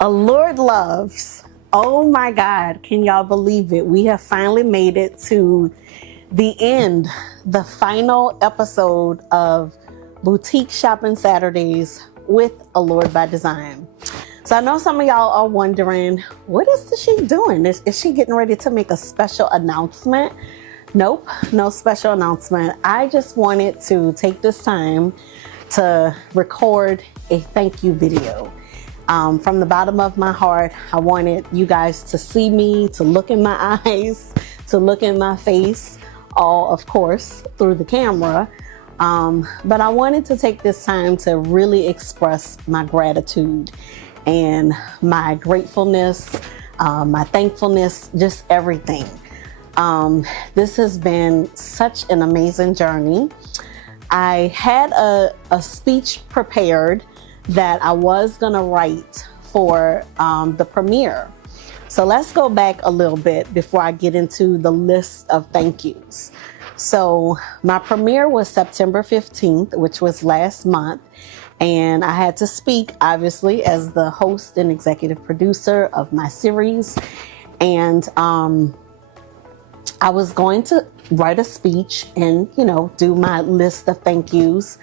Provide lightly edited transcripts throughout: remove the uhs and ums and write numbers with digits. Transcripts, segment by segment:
Allured loves. Oh my God, can y'all believe it? We have finally made it to the end, the final episode of Boutique Shopping Saturdays with Allured by Design. So I know some of y'all are wondering, what is she doing? Is she getting ready to make a special announcement? Nope, no special announcement. I just wanted to take this time to record a thank you video. From the bottom of my heart, I wanted you guys to see me, to look in my eyes, to look in my face, all of course through the camera. But I wanted to take this time to really express my gratitude and my gratefulness, my thankfulness, just everything. This has been such an amazing journey. I had a speech prepared that I was gonna write for the premiere. So let's go back a little bit before I get into the list of thank yous. So my premiere was September 15th, which was last month. And I had to speak, obviously, as the host and executive producer of my series. And I was going to write a speech and, do my list of thank yous.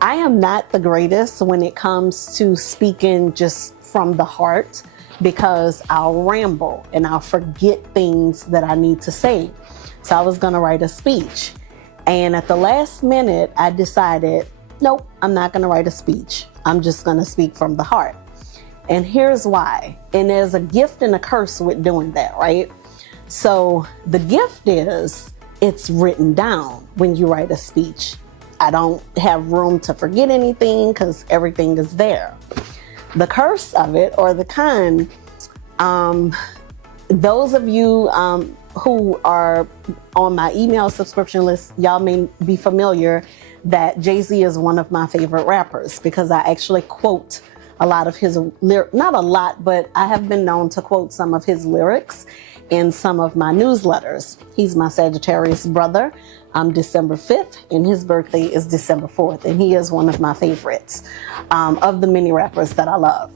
I am not the greatest when it comes to speaking just from the heart, because I'll ramble and I'll forget things that I need to say. So I was going to write a speech. And at the last minute, I decided, nope, I'm not going to write a speech. I'm just going to speak from the heart. And here's why. And there's a gift and a curse with doing that, right? So the gift is it's written down when you write a speech. I don't have room to forget anything because everything is there. The curse of it, or the con, those of you who are on my email subscription list, y'all may be familiar that Jay-Z is one of my favorite rappers, because I actually quote a lot of his not a lot, but I have been known to quote some of his lyrics in some of my newsletters. He's my Sagittarius brother. I'm December 5th, and his birthday is December 4th, and he is one of my favorites of the many rappers that I love.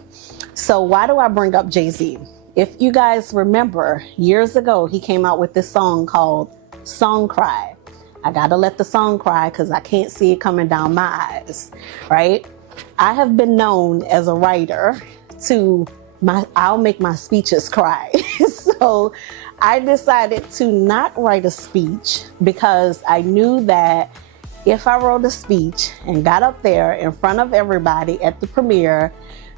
So why do I bring up Jay-Z? If you guys remember, years ago, he came out with this song called Song Cry. I gotta let the song cry because I can't see it coming down my eyes, right? I have been known as a writer I'll make my speeches cry. So I decided to not write a speech, because I knew that if I wrote a speech and got up there in front of everybody at the premiere,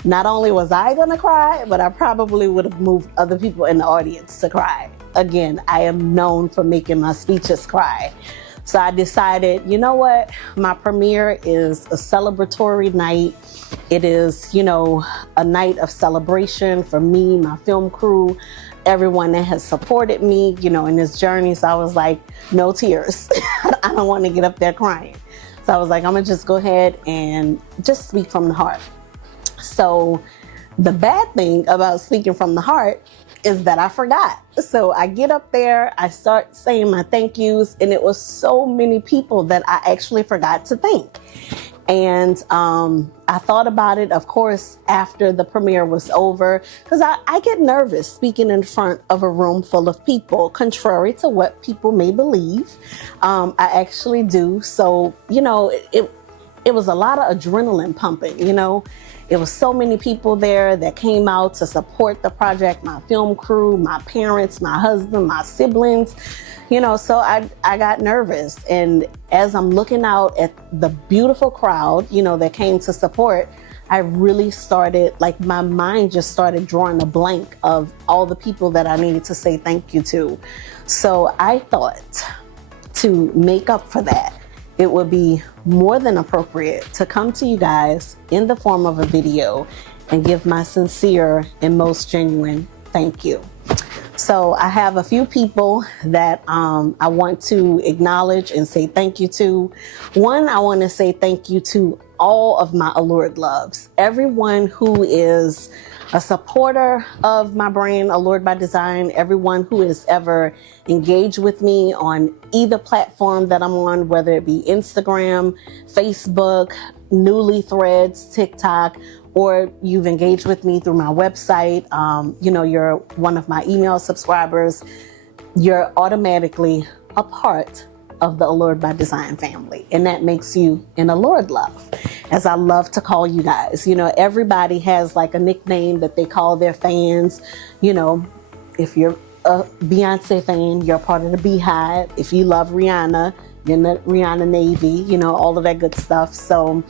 not only was I gonna cry, but I probably would have moved other people in the audience to cry. Again, I am known for making my speeches cry. So I decided, you know what? My premiere is a celebratory night. It is, a night of celebration for me, my film crew, everyone that has supported me, in this journey. So I was like, no tears. I don't want to get up there crying. So I was like, I'm gonna just go ahead and just speak from the heart. So the bad thing about speaking from the heart is that I forgot. So I get up there, I start saying my thank yous, and it was so many people that I actually forgot to thank. And I thought about it, of course, after the premiere was over, because I get nervous speaking in front of a room full of people, contrary to what people may believe. I actually do. So, it was a lot of adrenaline pumping, It was so many people there that came out to support the project, my film crew, my parents, my husband, my siblings, so I got nervous. And as I'm looking out at the beautiful crowd, that came to support, I really started, my mind just started drawing a blank of all the people that I needed to say thank you to. So I thought, to make up for that, it would be more than appropriate to come to you guys in the form of a video and give my sincere and most genuine thank you. So I have a few people that I want to acknowledge and say thank you to. One, I want to say thank you to all of my Allured loves. Everyone who is a supporter of my brand, Allured by Design, everyone who has ever engaged with me on either platform that I'm on, whether it be Instagram, Facebook, newly Threads, TikTok, or you've engaged with me through my website, you're one of my email subscribers, you're automatically a part of the Allured by Design family. And that makes you an Allured love, as I love to call you guys. Everybody has like a nickname that they call their fans. If you're a Beyonce fan, you're part of the Beehive. If you love Rihanna, you're in the Rihanna Navy, all of that good stuff. So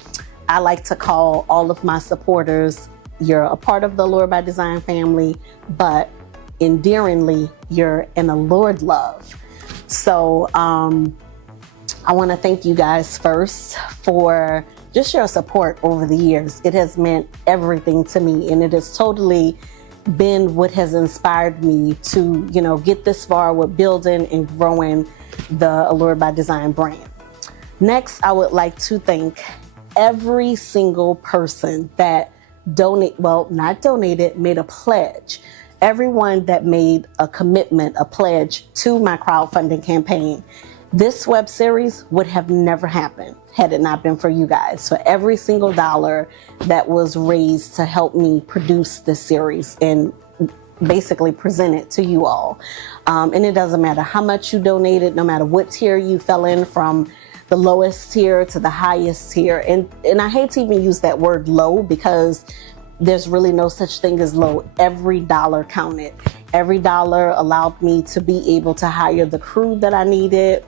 I like to call all of my supporters, you're a part of the Allured by Design family, but endearingly, you're an Allured love. So I want to thank you guys first for just your support over the years. It has meant everything to me, and it has totally been what has inspired me to, get this far with building and growing the Allured by Design brand. Next, I would like to thank every single person that made a pledge. Everyone that made a commitment, a pledge to my crowdfunding campaign. This web series would have never happened had it not been for you guys. So every single dollar that was raised to help me produce this series and basically present it to you all. And it doesn't matter how much you donated, no matter what tier you fell in, from the lowest tier to the highest tier. And I hate to even use that word low, because there's really no such thing as low. Every dollar counted. Every dollar allowed me to be able to hire the crew that I needed,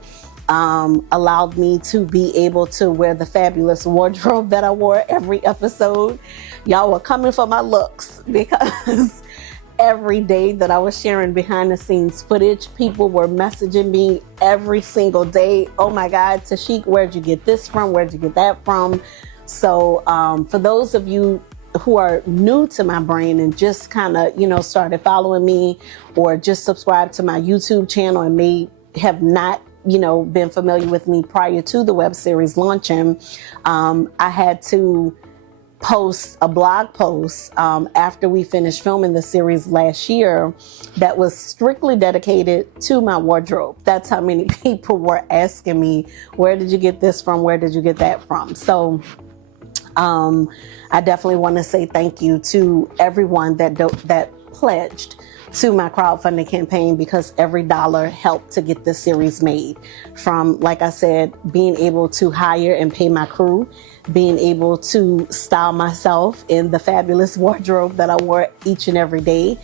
allowed me to be able to wear the fabulous wardrobe that I wore every episode. Y'all were coming for my looks, because every day that I was sharing behind the scenes footage, people were messaging me every single day. Oh my God, Tashik, where'd you get this from? Where'd you get that from? So for those of you who are new to my brand and just kind of, started following me, or just subscribed to my YouTube channel and may have not, been familiar with me prior to the web series launching, I had to post a blog post after we finished filming the series last year that was strictly dedicated to my wardrobe. That's how many people were asking me, where did you get this from? Where did you get that from? So I definitely want to say thank you to everyone that pledged to my crowdfunding campaign, because every dollar helped to get this series made. From, like I said, being able to hire and pay my crew, being able to style myself in the fabulous wardrobe that I wore each and every day.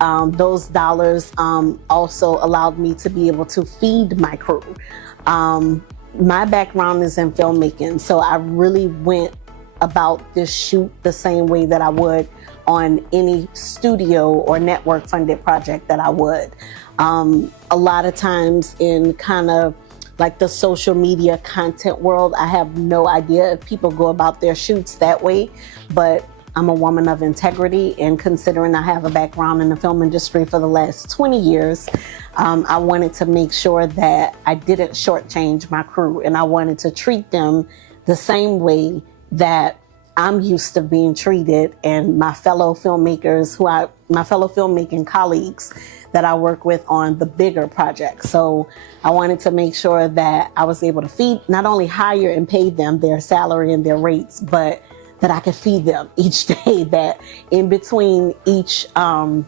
Those dollars also allowed me to be able to feed my crew. My background is in filmmaking, so I really went about this shoot the same way that I would on any studio or network funded project that I would. A lot of times in kind of like the social media content world, I have no idea if people go about their shoots that way, but I'm a woman of integrity, and considering I have a background in the film industry for the last 20 years, I wanted to make sure that I didn't shortchange my crew, and I wanted to treat them the same way that I'm used to being treated, and my fellow filmmakers my fellow filmmaking colleagues that I work with on the bigger projects. So I wanted to make sure that I was able to not only hire and pay them their salary and their rates, but that I could feed them each day, that in between each, when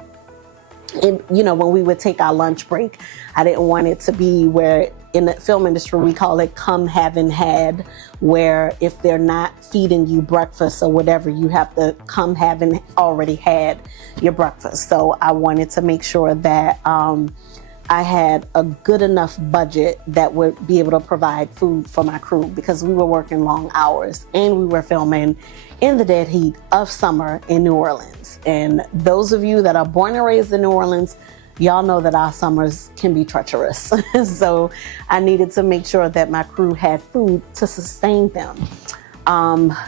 we would take our lunch break, I didn't want it to be where in the film industry, we call it come having had, where if they're not feeding you breakfast or whatever, you have to come having already had your breakfast. So I wanted to make sure that I had a good enough budget that would be able to provide food for my crew, because we were working long hours and we were filming in the dead heat of summer in New Orleans. And those of you that are born and raised in New Orleans, y'all know that our summers can be treacherous. So I needed to make sure that my crew had food to sustain them.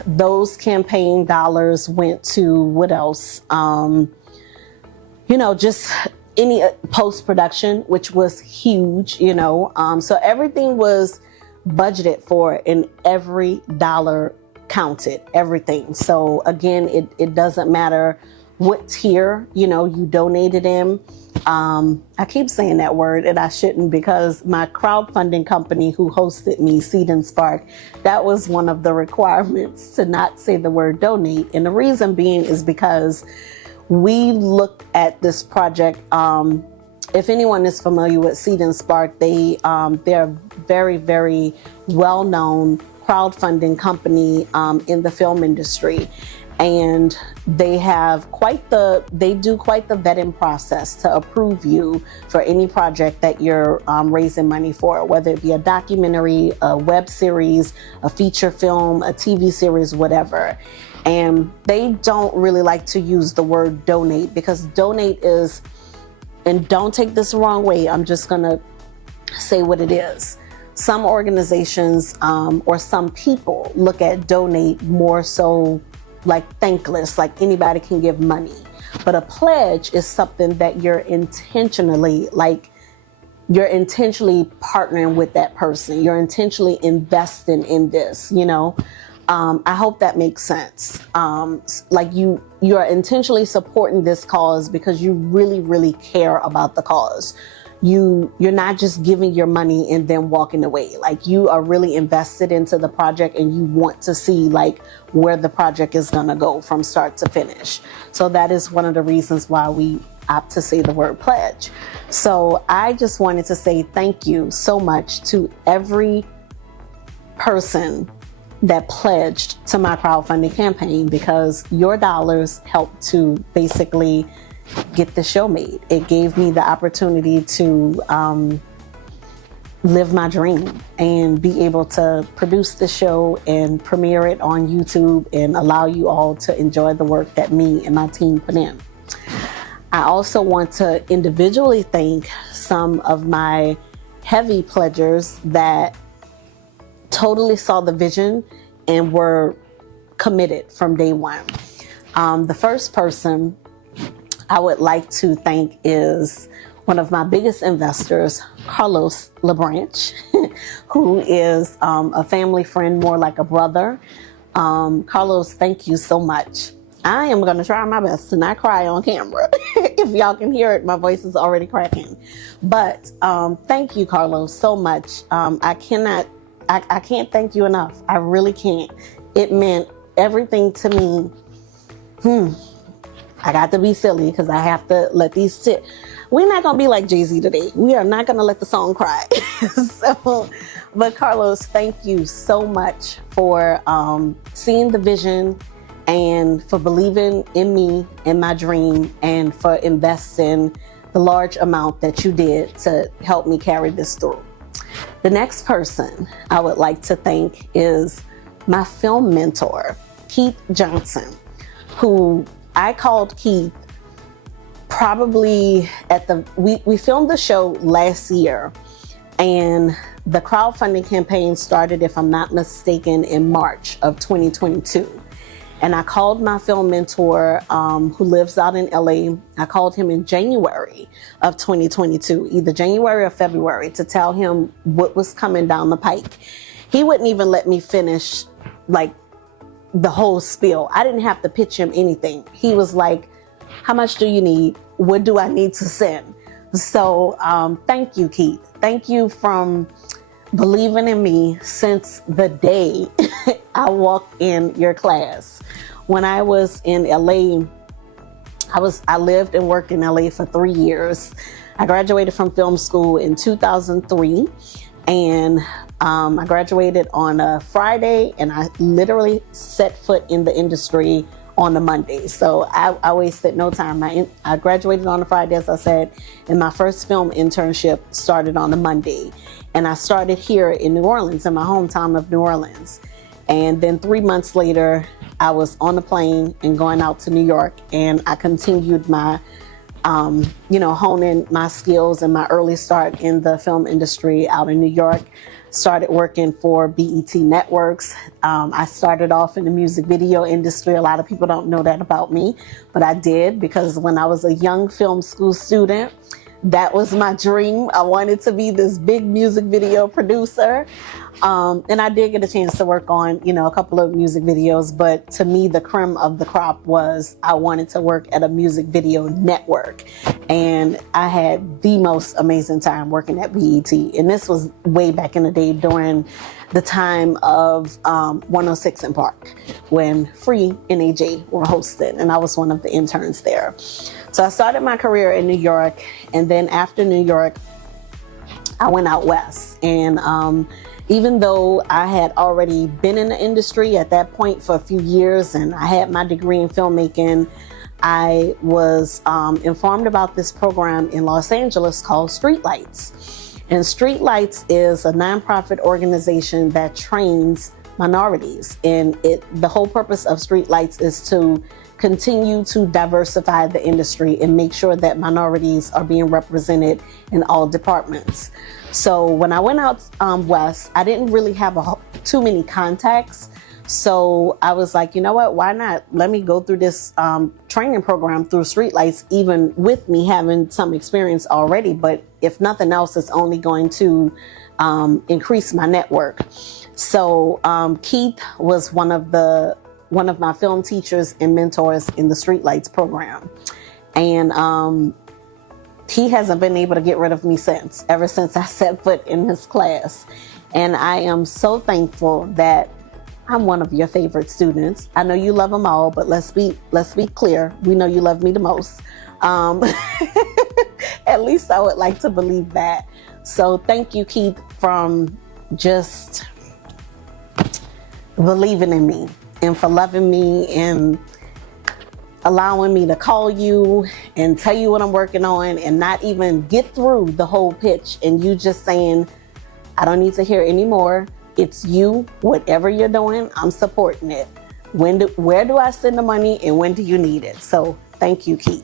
Those campaign dollars went to what else? Just any post-production, which was huge, so everything was budgeted for, and every dollar counted, everything. So again, it doesn't matter what tier, you donated in. I keep saying that word and I shouldn't, because my crowdfunding company who hosted me, Seed&Spark, that was one of the requirements to not say the word donate. And the reason being is because we looked at this project. If anyone is familiar with Seed&Spark, they're very, very well-known crowdfunding company in the film industry. And they have they do quite the vetting process to approve you for any project that you're raising money for, whether it be a documentary, a web series, a feature film, a TV series, whatever. And they don't really like to use the word donate, because donate is, and don't take this the wrong way, I'm just gonna say what it is. Some organizations or some people look at donate more so like thankless, like anybody can give money. But a pledge is something that you're intentionally partnering with that person. You're intentionally investing in this, you know. I hope that makes sense. Like you're intentionally supporting this cause because you really, really care about the cause. You're not just giving your money and then walking away. Like, you are really invested into the project and you want to see like where the project is gonna go from start to finish. So that is one of the reasons why we opt to say the word pledge. So I just wanted to say thank you so much to every person that pledged to my crowdfunding campaign, because your dollars helped to basically get the show made. It gave me the opportunity to live my dream and be able to produce the show and premiere it on YouTube and allow you all to enjoy the work that me and my team put in. I also want to individually thank some of my heavy pledgers that totally saw the vision and were committed from day one. The first person I would like to thank is one of my biggest investors, Carlos LeBranch, who is a family friend, more like a brother. Carlos, thank you so much. I am going to try my best to not cry on camera. If y'all can hear it, my voice is already cracking. But thank you, Carlos, so much. I can't thank you enough. I really can't. It meant everything to me. I got to be silly because I have to let these sit. We're not going to be like Jay-Z today. We are not going to let the song cry. But Carlos, thank you so much for seeing the vision and for believing in me and my dream and for investing the large amount that you did to help me carry this through. The next person I would like to thank is my film mentor, Keith Johnson, who I called Keith probably we filmed the show last year, and the crowdfunding campaign started, if I'm not mistaken, in March of 2022. And I called my film mentor, who lives out in LA. I called him in January of 2022, either January or February, to tell him what was coming down the pike. He wouldn't even let me finish like the whole spiel. I didn't have to pitch him anything. He was like, how much do you need? What do I need to send? So thank you, Keith. Thank you from believing in me since the day I walked in your class. When I was in LA, I lived and worked in LA for 3 years. I graduated from film school in 2003, and I graduated on a Friday, and I literally set foot in the industry on a Monday. So I wasted no time. I graduated on a Friday, as I said, and my first film internship started on a Monday. And I started here in New Orleans, in my hometown of New Orleans. And then 3 months later, I was on a plane and going out to New York, and I continued my honing my skills and my early start in the film industry out in New York. Started working for BET Networks. I started off in the music video industry. A lot of people don't know that about me, but I did, because when I was a young film school student, That was my dream. I wanted to be this big music video producer. And I did get a chance to work on, a couple of music videos, but to me, the creme of the crop was I wanted to work at a music video network. And I had the most amazing time working at BET. And this was way back in the day during the time of 106 & Park, when Free NAJ were hosted, and I was one of the interns there. So I started my career in New York, and then after New York, I went out west. And even though I had already been in the industry at that point for a few years, and I had my degree in filmmaking, I was informed about this program in Los Angeles called Streetlights. And Streetlights is a nonprofit organization that trains minorities. And the whole purpose of Streetlights is to continue to diversify the industry and make sure that minorities are being represented in all departments. So when I went out west, I didn't really have too many contacts. So I was like, you know what, why not? Let me go through this training program through Streetlights, even with me having some experience already. But if nothing else, it's only going to increase my network. So Keith was one of my film teachers and mentors in the Streetlights program. And he hasn't been able to get rid of me ever since I set foot in his class. And I am so thankful that I'm one of your favorite students. I know you love them all, but let's be clear. We know you love me the most. At least I would like to believe that. So thank you, Keith, from just believing in me and for loving me and allowing me to call you and tell you what I'm working on and not even get through the whole pitch, and you just saying, I don't need to hear anymore. It's you, whatever you're doing, I'm supporting it. Where do I send the money and when do you need it? So thank you, Keith.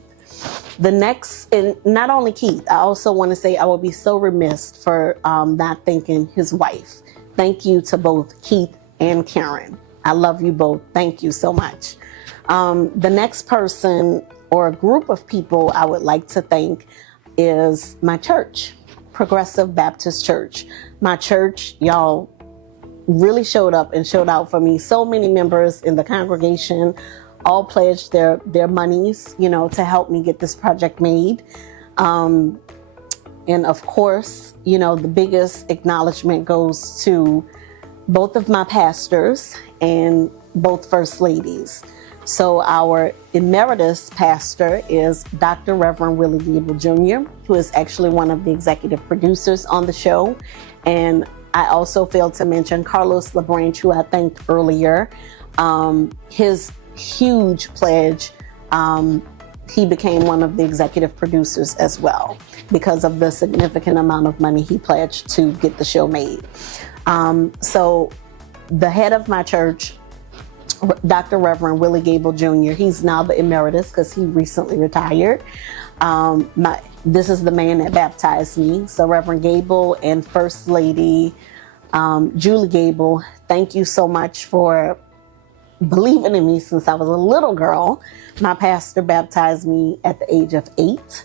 The next, and not only Keith, I also want to say I will be so remiss for not thanking his wife. Thank you to both Keith and Karen. I love you both. Thank you so much. The next person or group of people I would like to thank is my church, Progressive Baptist Church. My church, y'all, really showed up and showed out for me. So many members in the congregation all pledged their monies, to help me get this project made. And of course, the biggest acknowledgement goes to both of my pastors and both first ladies. So our emeritus pastor is Dr. Reverend Willie Gable Jr., who is actually one of the executive producers on the show. And I also failed to mention Carlos LaBranch, who I thanked earlier. His huge pledge, he became one of the executive producers as well because of the significant amount of money he pledged to get the show made. So the head of my church, Dr. Reverend Willie Gable Jr., he's now the emeritus because he recently retired. This is the man that baptized me. So Reverend Gable and First Lady Julie Gable, thank you so much for believing in me since I was a little girl. My pastor baptized me at the age of 8.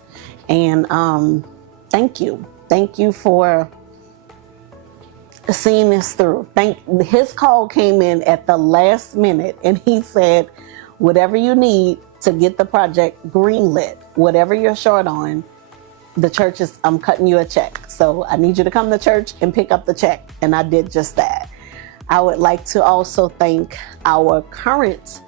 And thank you. Thank you for seeing this through. His call came in at the last minute and he said, whatever you need to get the project greenlit, whatever you're short on, the church I'm cutting you a check. So I need you to come to church and pick up the check. And I did just that. I would like to also thank our current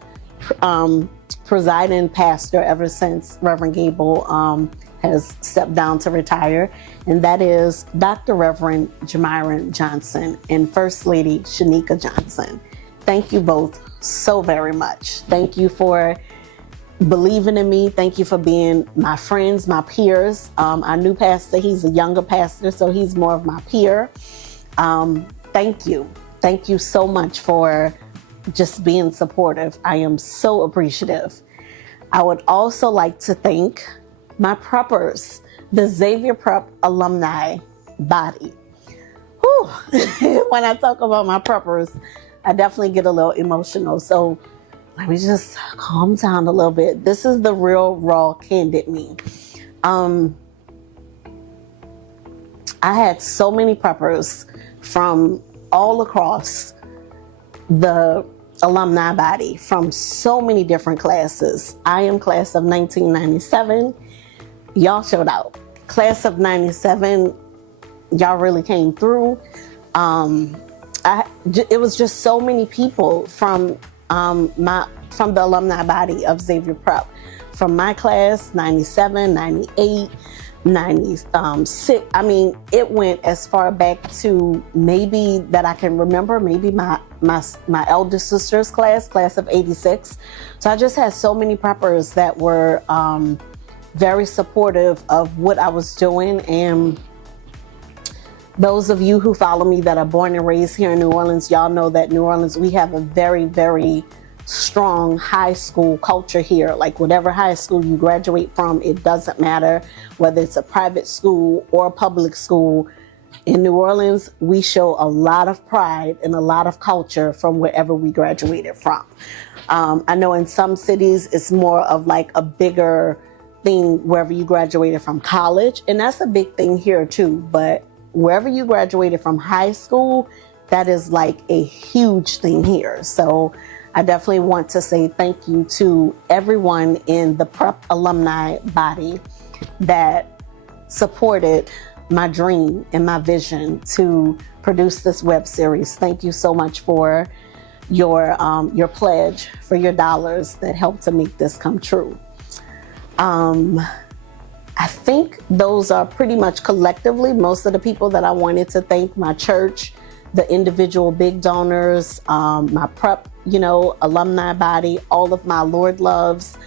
presiding pastor ever since Reverend Gable has stepped down to retire, and that is Dr. Reverend Jamiron Johnson and First Lady Shanika Johnson. Thank you both so very much. Thank you for believing in me. Thank you for being my friends, my peers. Our new pastor, he's a younger pastor, so he's more of my peer. Thank you. Thank you so much for just being supportive. I am so appreciative. I would also like to thank my preppers, the Xavier Prep alumni body. Whew. When I talk about my preppers, I definitely get a little emotional. So let me just calm down a little bit. This is the real, raw, candid me. I had so many preppers from all across the alumni body, from so many different classes. I am class of 1997. Y'all showed out. Class of 97, y'all really came through. It was just so many people from the alumni body of Xavier Prep. From my class, 97, 98, 96. I mean, it went as far back to maybe that I can remember, maybe my eldest sister's class of 86. So I just had so many preppers that were very supportive of what I was doing. And those of you who follow me that are born and raised here in New Orleans, y'all know that New Orleans, we have a very, very strong high school culture here. Like whatever high school you graduate from, it doesn't matter whether it's a private school or a public school. In New Orleans, we show a lot of pride and a lot of culture from wherever we graduated from. I know in some cities, it's more of like a bigger thing wherever you graduated from college. And that's a big thing here too. But wherever you graduated from high school, that is like a huge thing here. So I definitely want to say thank you to everyone in the Prep alumni body that supported my dream and my vision to produce this web series. Thank you so much for your pledge, for your dollars that helped to make this come true. I think those are pretty much collectively most of the people that I wanted to thank. My church, the individual big donors, my Prep, alumni body, all of my Allured loves.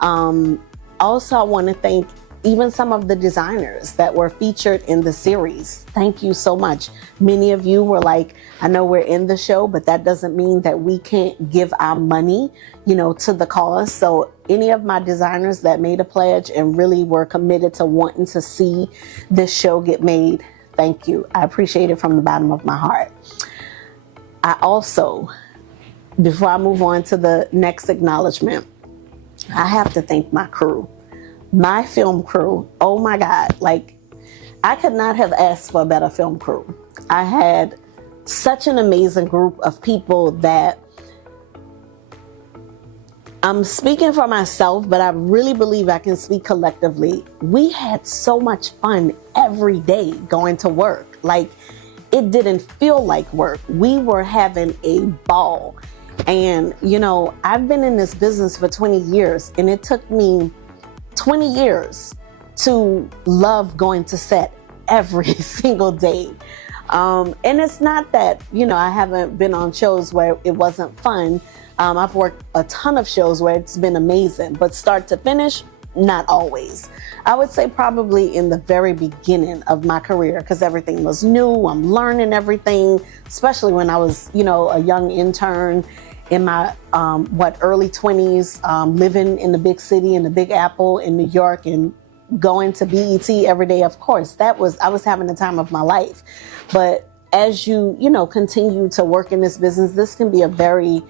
Also, I want to thank even some of the designers that were featured in the series. Thank you so much. Many of you were like, I know we're in the show, but that doesn't mean that we can't give our money, to the cause. So any of my designers that made a pledge and really were committed to wanting to see this show get made, thank you. I appreciate it from the bottom of my heart. I also, before I move on to the next acknowledgement, I have to thank my crew. My film crew, oh my God, like I could not have asked for a better film crew. I had such an amazing group of people that I'm speaking for myself, but I really believe I can speak collectively. We had so much fun every day going to work. Like it didn't feel like work. We were having a ball. And, I've been in this business for 20 years and it took me 20 years to love going to set every single day. And it's not that, I haven't been on shows where it wasn't fun. I've worked a ton of shows where it's been amazing, but start to finish, not always. I would say probably in the very beginning of my career, because everything was new. I'm learning everything, especially when I was, a young intern in my early 20s, living in the big city, in the Big Apple in New York, and going to BET every day. Of course, I was having the time of my life. But as you continue to work in this business, this can be a very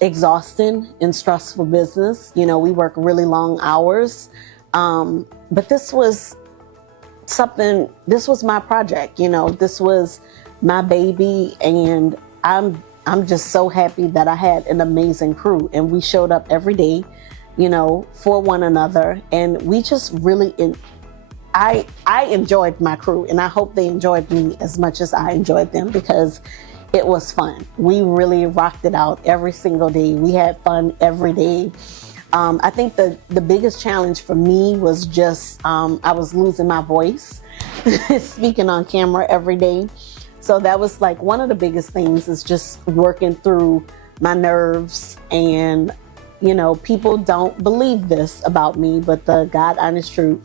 exhausting and stressful business. We work really long hours. But this was my project, this was my baby, and I'm just so happy that I had an amazing crew and we showed up every day, for one another. And we just really, I enjoyed my crew and I hope they enjoyed me as much as I enjoyed them, because it was fun. We really rocked it out every single day. We had fun every day. I think the biggest challenge for me was just, I was losing my voice speaking on camera every day. So that was like one of the biggest things, is just working through my nerves. And, people don't believe this about me, but the God honest truth,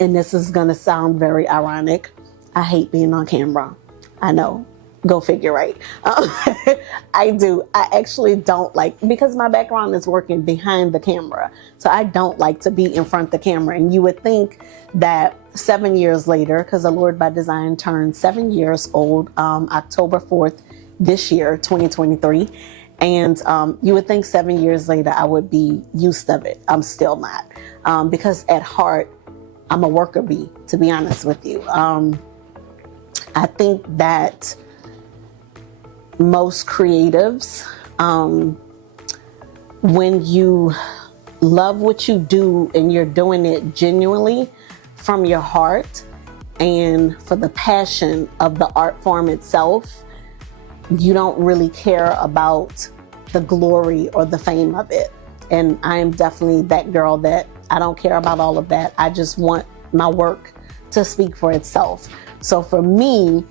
and this is going to sound very ironic, I hate being on camera. I know. Go figure, right? I do. I actually don't like, because my background is working behind the camera. So I don't like to be in front of the camera. And you would think that 7 years later, because Allured by Design turned 7 years old, October 4th this year, 2023. And you would think 7 years later I would be used of it. I'm still not. Because at heart, I'm a worker bee, to be honest with you. I think that most creatives, when you love what you do and you're doing it genuinely from your heart and for the passion of the art form itself, you don't really care about the glory or the fame of it. And I am definitely that girl that I don't care about all of that. I just want my work to speak for itself. So for me,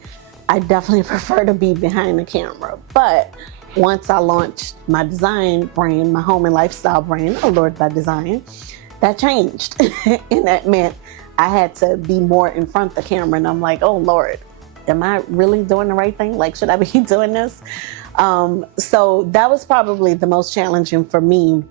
I definitely prefer to be behind the camera. But once I launched my design brand, my home and lifestyle brand, Allured by Design, that changed. And that meant I had to be more in front of the camera. And I'm like, oh Lord, am I really doing the right thing? Like, should I be doing this? So that was probably the most challenging for me,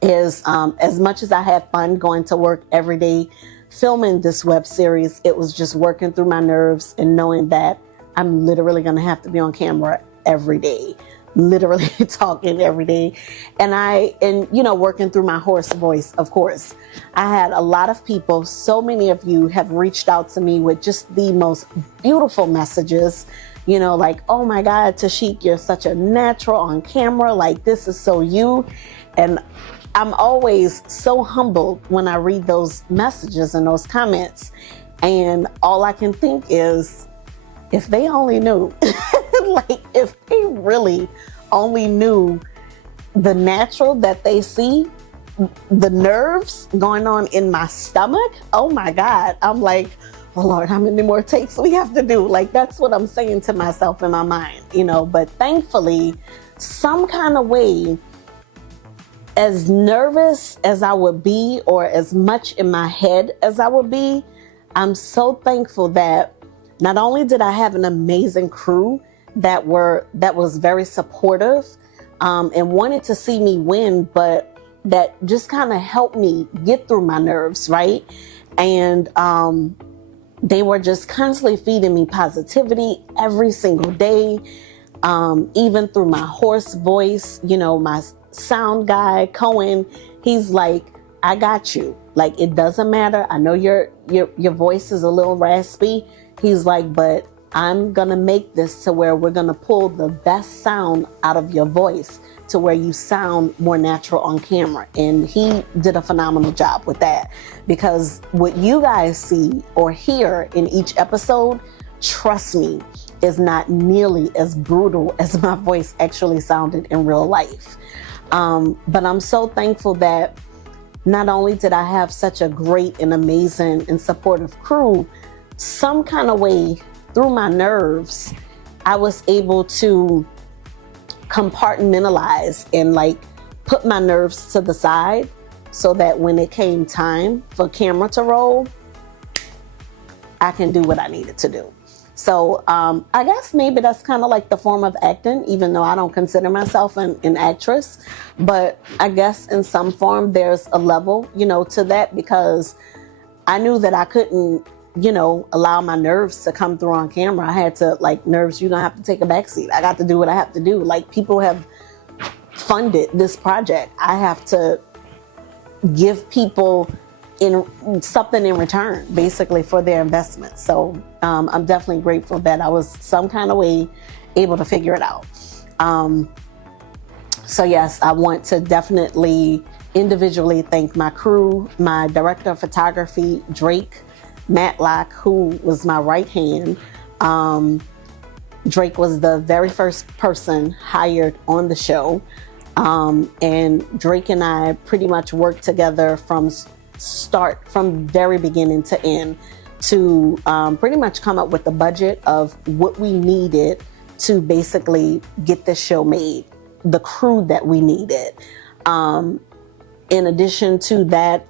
is as much as I had fun going to work every day filming this web series, it was just working through my nerves and knowing that I'm literally going to have to be on camera every day, literally talking every day. And you know, working through my hoarse voice, of course. I had a lot of people, so many of you have reached out to me with just the most beautiful messages, you know, like, oh my God, Tashik, you're such a natural on camera. Like, this is so you. And I'm always so humbled when I read those messages and those comments. And all I can think is, if they only knew, like if they really only knew the natural that they see, the nerves going on in my stomach, oh my God. I'm like, oh Lord, how many more takes we have to do? Like, that's what I'm saying to myself in my mind, you know, but thankfully, some kind of way, as nervous as I would be, or as much in my head as I would be, I'm so thankful that not only did I have an amazing crew that was very supportive and wanted to see me win, but that just kind of helped me get through my nerves, right? And they were just constantly feeding me positivity every single day, even through my hoarse voice. You know, my sound guy, Cohen, he's like, I got you. Like, it doesn't matter. I know your voice is a little raspy. He's like, but I'm going to make this to where we're going to pull the best sound out of your voice to where you sound more natural on camera. And he did a phenomenal job with that, because what you guys see or hear in each episode, trust me, is not nearly as brutal as my voice actually sounded in real life. But I'm so thankful that not only did I have such a great and amazing and supportive crew, some kind of way through my nerves, I was able to compartmentalize and like put my nerves to the side so that when it came time for camera to roll, I can do what I needed to do. So I guess maybe that's kind of like the form of acting, even though I don't consider myself an actress. But I guess in some form there's a level, you know, to that, because I knew that I couldn't, you know, allow my nerves to come through on camera. I had to, like, nerves, you're gonna have to take a backseat. I got to do what I have to do. Like, people have funded this project. I have to give people something in return, basically, for their investment. So I'm definitely grateful that I was some kind of way able to figure it out. So yes, I want to definitely individually thank my crew, my director of photography, Drake Matlock, who was my right hand. Drake was the very first person hired on the show. And Drake and I pretty much worked together from very beginning to end to pretty much come up with the budget of what we needed to basically get this show made, the crew that we needed. In addition to that,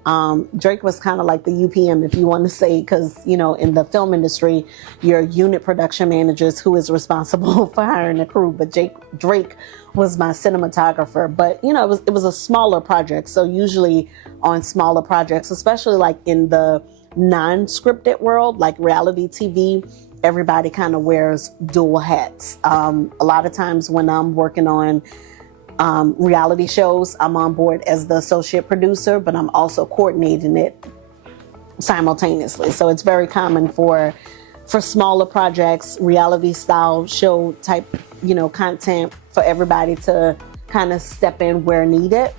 Drake was kind of like the UPM, if you want to say, because, you know, in the film industry, your unit production managers who is responsible for hiring a crew. But Drake was my cinematographer. But, you know, it was a smaller project. So usually on smaller projects, especially like in the non-scripted world, like reality TV, everybody kind of wears dual hats. A lot of times when I'm working on reality shows, I'm on board as the associate producer, but I'm also coordinating it simultaneously. So it's very common for smaller projects, reality style show type, content, for everybody to kind of step in where needed.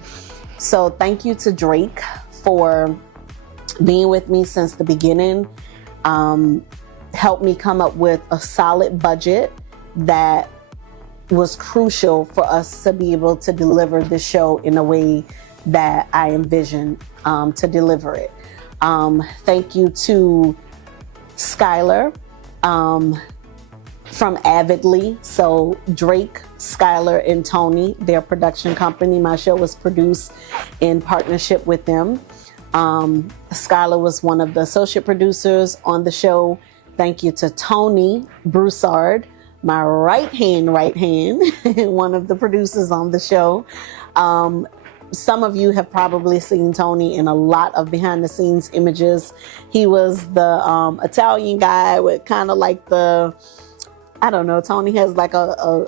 So thank you to Drake for being with me since the beginning. Helped me come up with a solid budget that was crucial for us to be able to deliver the show in a way that I envisioned to deliver it. Thank you to Skylar from Avidly. So Drake, Skylar, and Tony, their production company. My show was produced in partnership with them. Skylar was one of the associate producers on the show. Thank you to Tony Broussard, my right hand, one of the producers on the show. Some of you have probably seen Tony in a lot of behind the scenes images. He was the Italian guy with kind of like Tony has like a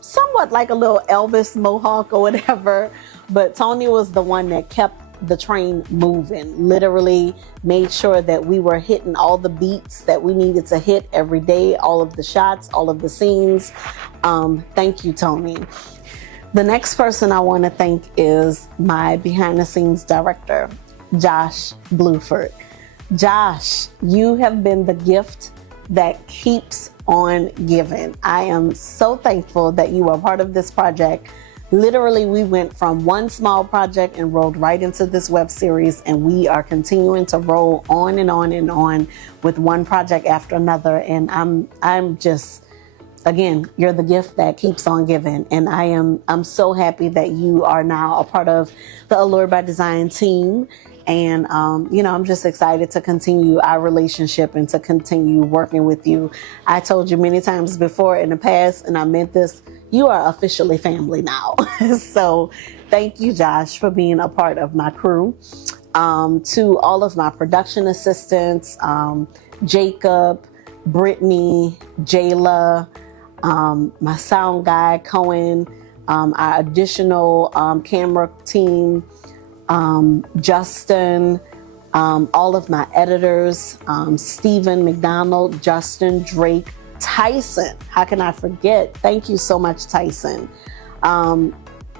somewhat like a little Elvis mohawk or whatever, but Tony was the one that kept the train moving, literally made sure that we were hitting all the beats that we needed to hit every day, all of the shots, all of the scenes. Thank you, Tony. The next person I want to thank is my behind the scenes director, Josh Bluford. Josh, you have been the gift that keeps on giving. I am so thankful that you are part of this project. Literally, we went from one small project and rolled right into this web series, and we are continuing to roll on and on and on with one project after another. And I'm just, again, you're the gift that keeps on giving. And I'm so happy that you are now a part of the Allured by Design team. And, I'm just excited to continue our relationship and to continue working with you. I told you many times before in the past, and I meant this, you are officially family now. So thank you, Josh, for being a part of my crew. To all of my production assistants, Jacob, Brittany, Jayla, my sound guy, Cohen, our additional camera team, Justin, all of my editors, Stephen McDonald, Justin, Drake, Tyson. How can I forget? Thank you so much, Tyson. I'm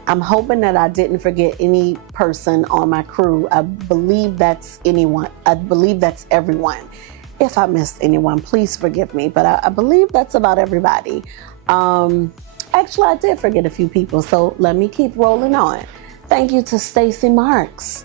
hoping that I didn't forget any person on my crew. I believe that's anyone. I believe that's everyone. If I missed anyone, please forgive me, but I believe that's about everybody. Actually, I did forget a few people, so let me keep rolling on. Thank you to Stacy Marks,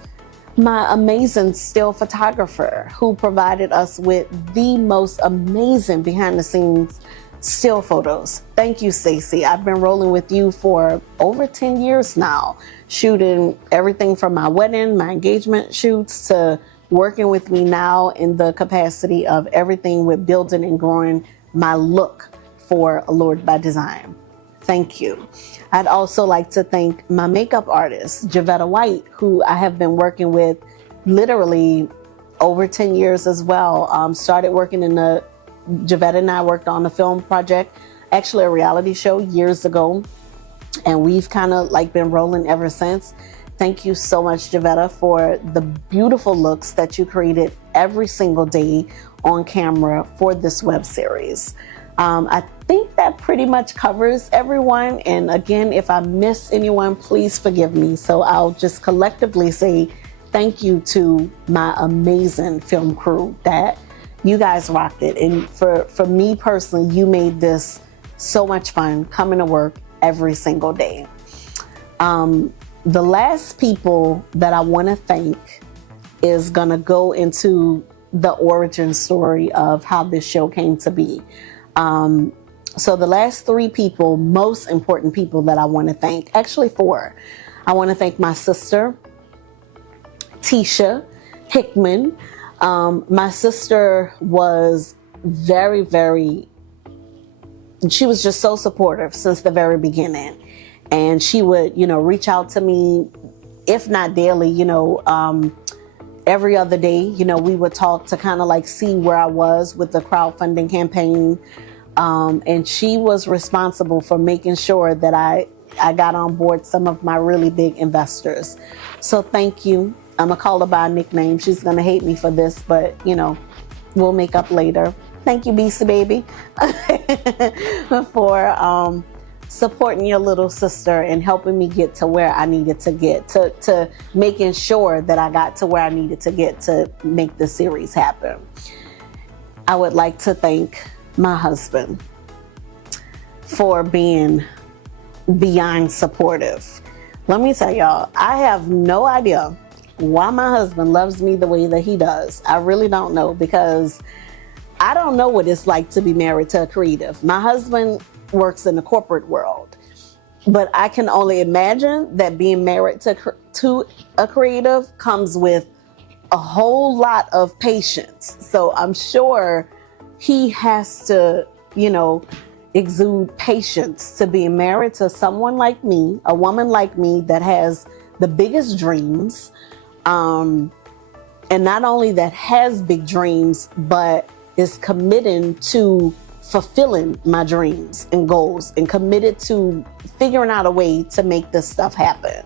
my amazing still photographer who provided us with the most amazing behind the scenes still photos. Thank you, Stacy. I've been rolling with you for over 10 years now, shooting everything from my wedding, my engagement shoots, to working with me now in the capacity of everything with building and growing my look for Allured by Design. Thank you. I'd also like to thank my makeup artist, Javetta White, who I have been working with literally over 10 years as well. Started working Javetta and I worked on a film project, actually a reality show years ago, and we've kind of been rolling ever since. Thank you so much, Javetta, for the beautiful looks that you created every single day on camera for this web series. I think that pretty much covers everyone. And again, if I miss anyone, please forgive me. So I'll just collectively say thank you to my amazing film crew that you guys rocked it. And for me personally, you made this so much fun coming to work every single day. The last people that I want to thank is going to go into the origin story of how this show came to be. So the last three people, most important people that I want to thank, actually four. I want to thank my sister, Tisha Hickman. My sister was she was just so supportive since the very beginning. And she would, reach out to me, if not daily, every other day, we would talk to kind of see where I was with the crowdfunding campaign. And she was responsible for making sure that I got on board some of my really big investors. So thank you. I'm gonna call her by a nickname. She's gonna hate me for this, but you know, we'll make up later. Thank you, Bisa Baby, for supporting your little sister and helping me get to where I needed to get, to making sure that I got to where I needed to get to make the series happen. I would like to thank my husband for being beyond supportive. Let me tell y'all, I have no idea why my husband loves me the way that he does. I really don't know, because I don't know what it's like to be married to a creative. My husband works in the corporate world, but I can only imagine that being married to a creative comes with a whole lot of patience. So I'm sure he has to, you know, exude patience to be married to someone like me, a woman like me that has the biggest dreams. And not only that has big dreams, but is committed to fulfilling my dreams and goals and committed to figuring out a way to make this stuff happen.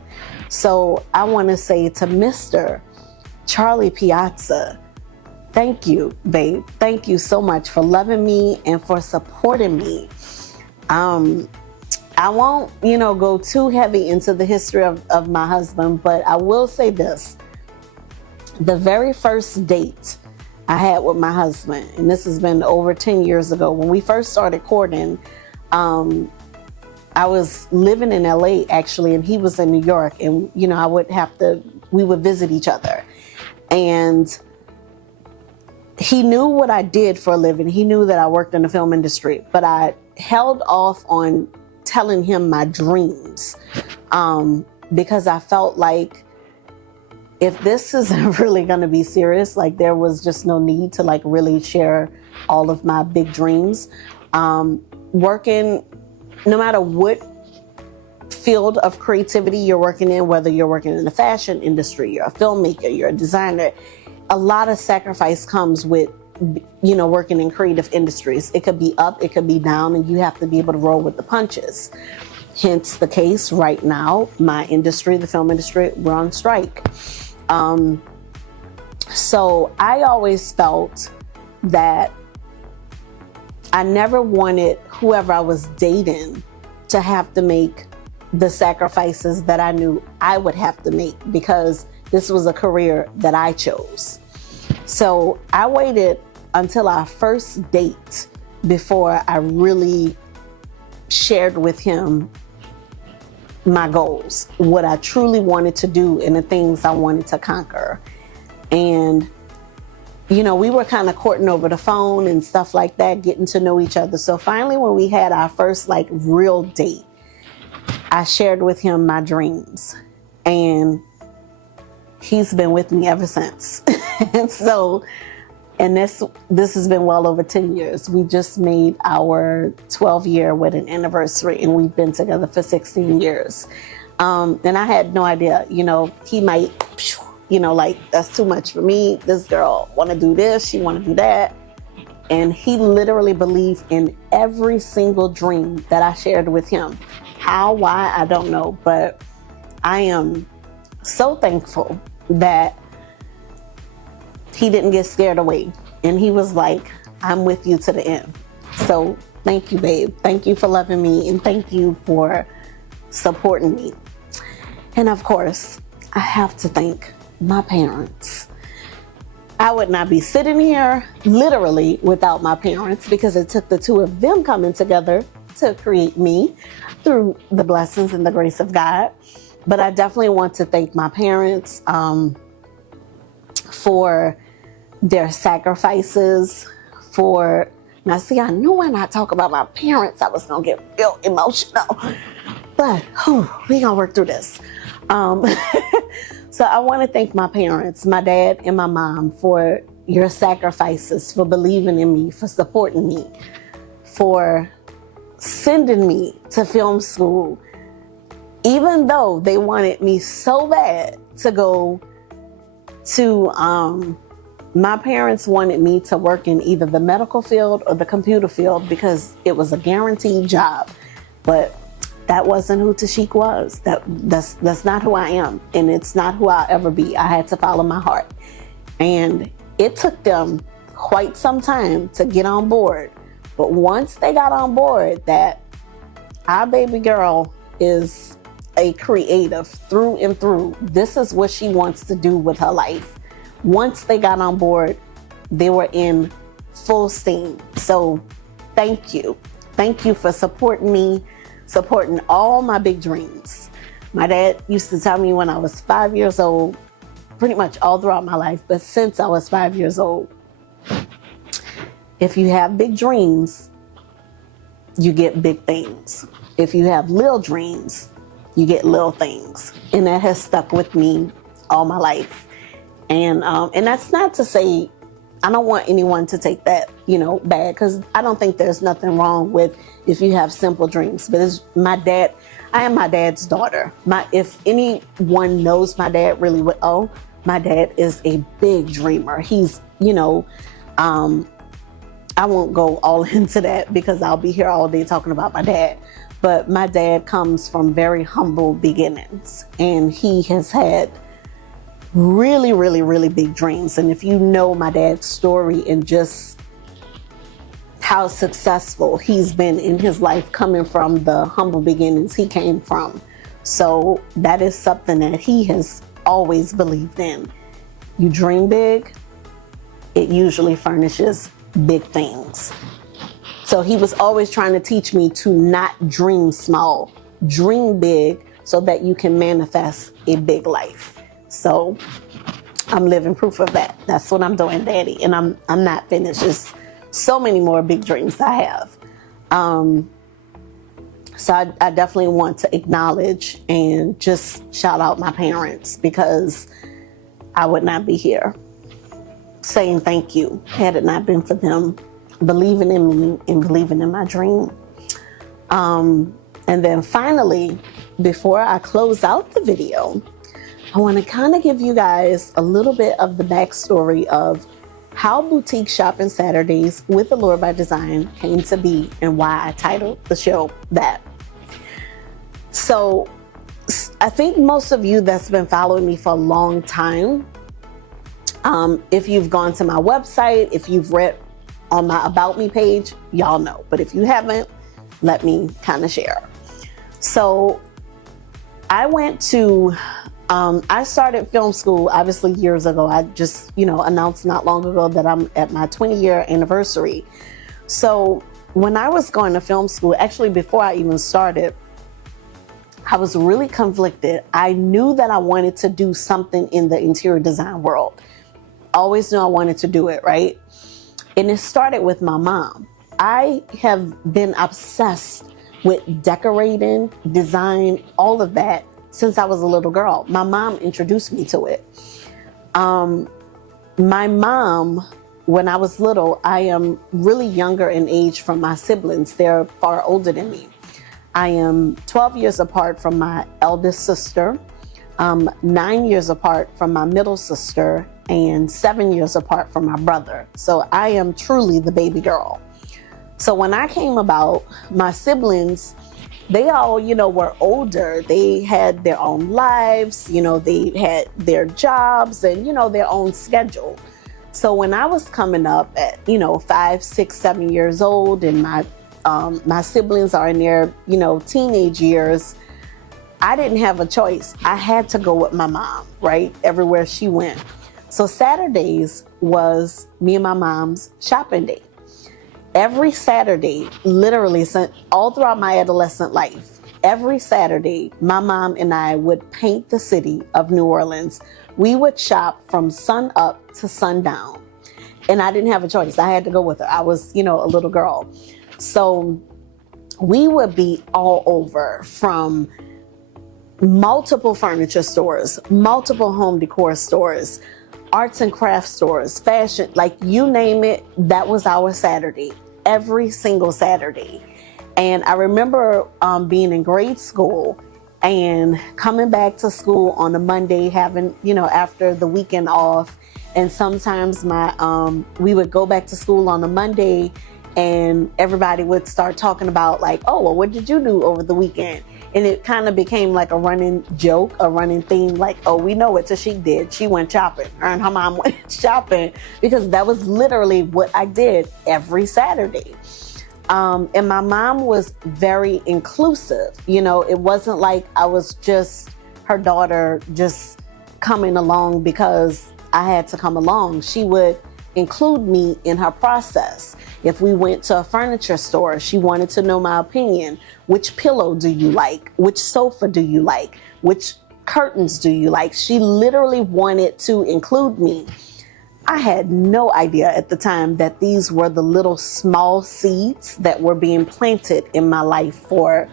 So I want to say to Mr. Charlie Piazza, thank you, babe. Thank you so much for loving me and for supporting me. I won't, you know, go too heavy into the history of my husband, but I will say this. The very first date I had with my husband, and this has been over 10 years ago, when we first started courting, I was living in LA actually, and he was in New York, and you know, we would visit each other. And he knew what I did for a living. He knew that I worked in the film industry, but I held off on telling him my dreams, because I felt like if this isn't really going to be serious, like there was just no need to like really share all of my big dreams. Working, no matter what field of creativity you're working in, whether you're working in the fashion industry, you're a filmmaker, you're a designer, a lot of sacrifice comes with, you know, working in creative industries. It could be up, it could be down, and you have to be able to roll with the punches. Hence the case right now, my industry, the film industry, we're on strike. So I always felt that I never wanted whoever I was dating to have to make the sacrifices that I knew I would have to make, because this was a career that I chose. So I waited until our first date before I really shared with him my goals, what I truly wanted to do and the things I wanted to conquer. And, you know, we were kind of courting over the phone and stuff like that, getting to know each other. So finally, when we had our first like real date, I shared with him my dreams, and he's been with me ever since. And this has been well over 10 years. We just made our 12-year wedding anniversary, and we've been together for 16 years. And I had no idea, you know, he might, you know, like, that's too much for me. This girl want to do this, she want to do that. And he literally believed in every single dream that I shared with him. How, why, I don't know. But I am so thankful that he didn't get scared away. And he was like, I'm with you to the end. So thank you, babe. Thank you for loving me, and thank you for supporting me. And of course, I have to thank my parents. I would not be sitting here literally without my parents, because it took the two of them coming together to create me through the blessings and the grace of God. But I definitely want to thank my parents for their sacrifices, now see, I knew when I talk about my parents, I was gonna get real emotional, but we gonna work through this. So I want to thank my parents, my dad and my mom, for your sacrifices, for believing in me, for supporting me, for sending me to film school, even though they wanted me so bad to go to, my parents wanted me to work in either the medical field or the computer field, because it was a guaranteed job. But that wasn't who Tashik was. That's not who I am, and it's not who I'll ever be. I had to follow my heart. And it took them quite some time to get on board. But once they got on board that our baby girl is a creative through and through, this is what she wants to do with her life. Once they got on board, they were in full steam. So thank you. Thank you for supporting me, supporting all my big dreams. My dad used to tell me when I was 5 years old, pretty much all throughout my life, but since I was 5 years old, if you have big dreams, you get big things. If you have little dreams, you get little things. And that has stuck with me all my life. And that's not to say, I don't want anyone to take that, bad, because I don't think there's nothing wrong with if you have simple dreams. But it's my dad, I am my dad's daughter. If anyone knows my dad really well, my dad is a big dreamer. He's, I won't go all into that because I'll be here all day talking about my dad. But my dad comes from very humble beginnings, and he has had really, really, really big dreams. And if you know my dad's story and just how successful he's been in his life, coming from the humble beginnings he came from. So that is something that he has always believed in. You dream big, it usually furnishes big things. So he was always trying to teach me to not dream small, dream big so that you can manifest a big life. So I'm living proof of that. That's what I'm doing, Daddy. And I'm not finished. There's so many more big dreams I have. So I definitely want to acknowledge and just shout out my parents, because I would not be here saying thank you had it not been for them believing in me and believing in my dream. And then finally, before I close out the video, I want to kind of give you guys a little bit of the backstory of how Boutique Shopping Saturdays with Allured by Design came to be and why I titled the show that. So I think most of you that's been following me for a long time, if you've gone to my website, if you've read on my About Me page, y'all know. But if you haven't, let me kind of share. So I went to, I started film school obviously years ago. I just, announced not long ago that I'm at my 20-year anniversary. So when I was going to film school, actually before I even started, I was really conflicted. I knew that I wanted to do something in the interior design world. Always knew I wanted to do it, right? And it started with my mom. I have been obsessed with decorating, design, all of that since I was a little girl. My mom introduced me to it. My mom, when I was little, I am really younger in age from my siblings. They're far older than me. I am 12 years apart from my eldest sister, 9 years apart from my middle sister, and 7 years apart from my brother. So I am truly the baby girl. So when I came about, my siblings, they all, were older. They had their own lives, they had their jobs and, their own schedule. So when I was coming up at, 5, 6, 7 years old, and my siblings are in their, teenage years, I didn't have a choice. I had to go with my mom, right? Everywhere she went. So Saturdays was me and my mom's shopping day. Every Saturday, literally all throughout my adolescent life, every Saturday, my mom and I would paint the city of New Orleans. We would shop from sun up to sundown. And I didn't have a choice. I had to go with her. I was, a little girl. So we would be all over, from multiple furniture stores, multiple home decor stores, arts and crafts stores, fashion, like you name it. That was our Saturday, every single Saturday. And I remember being in grade school and coming back to school on a Monday, having, after the weekend off. And sometimes we would go back to school on a Monday and everybody would start talking about like, oh, well, what did you do over the weekend? And it kind of became like a running joke, a running theme, like, oh, we know what Tashik did. She went shopping. Her and her mom went shopping, because that was literally what I did every Saturday. And my mom was very inclusive. You know, it wasn't like I was just her daughter just coming along because I had to come along. She would include me in her process. If we went to a furniture store, she wanted to know my opinion. Which pillow do you like? Which sofa do you like? Which curtains do you like? She literally wanted to include me. I had no idea at the time that these were the little small seeds that were being planted in my life for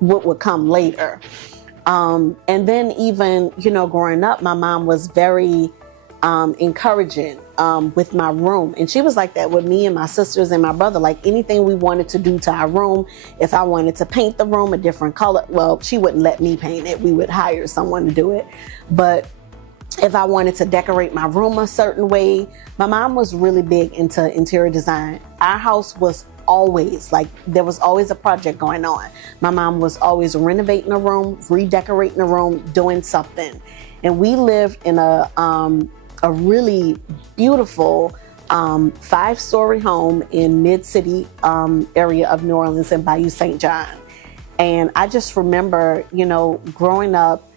what would come later. And then even, you know, growing up, my mom was very encouraging with my room. And she was like that with me and my sisters and my brother. Like anything we wanted to do to our room, if I wanted to paint the room a different color, well, she wouldn't let me paint it. We would hire someone to do it. But if I wanted to decorate my room a certain way, my mom was really big into interior design. Our house was always like, there was always a project going on. My mom was always renovating a room, redecorating a room, doing something. And we lived in a really beautiful 5-story home in mid-city area of New Orleans in Bayou St. John. And I just remember, you know, growing up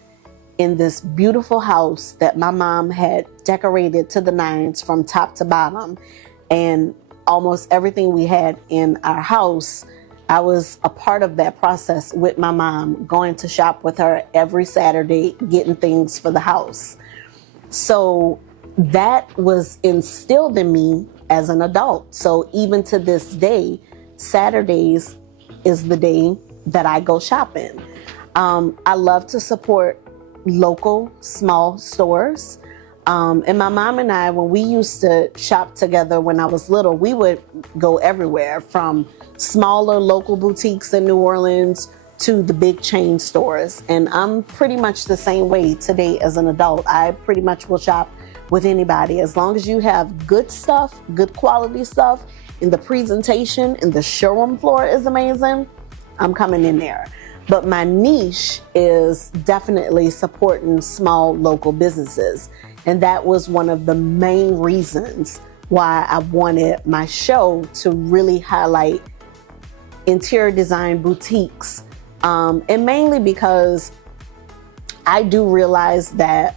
in this beautiful house that my mom had decorated to the nines from top to bottom. And almost everything we had in our house, I was a part of that process with my mom, going to shop with her every Saturday, getting things for the house. So that was instilled in me as an adult. So even to this day, Saturdays is the day that I go shopping. I love to support local small stores. And my mom and I, when we used to shop together when I was little, we would go everywhere from smaller local boutiques in New Orleans to the big chain stores. And I'm pretty much the same way today as an adult. I pretty much will shop with anybody. As long as you have good stuff, good quality stuff, and the presentation and the showroom floor is amazing, I'm coming in there. But my niche is definitely supporting small local businesses. And that was one of the main reasons why I wanted my show to really highlight interior design boutiques. And mainly because I do realize that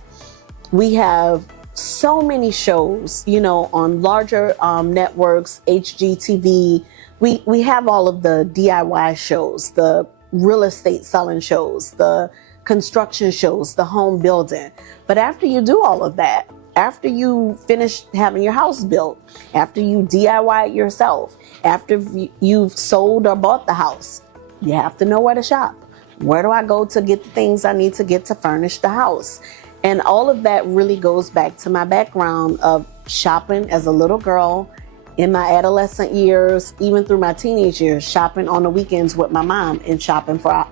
we have so many shows, you know, on larger networks, HGTV. We have all of the DIY shows, the real estate selling shows, the construction shows, the home building. But after you do all of that, after you finish having your house built, after you DIY it yourself, after you've sold or bought the house, you have to know where to shop. Where do I go to get the things I need to get to furnish the house? And all of that really goes back to my background of shopping as a little girl, in my adolescent years, even through my teenage years, shopping on the weekends with my mom and shopping for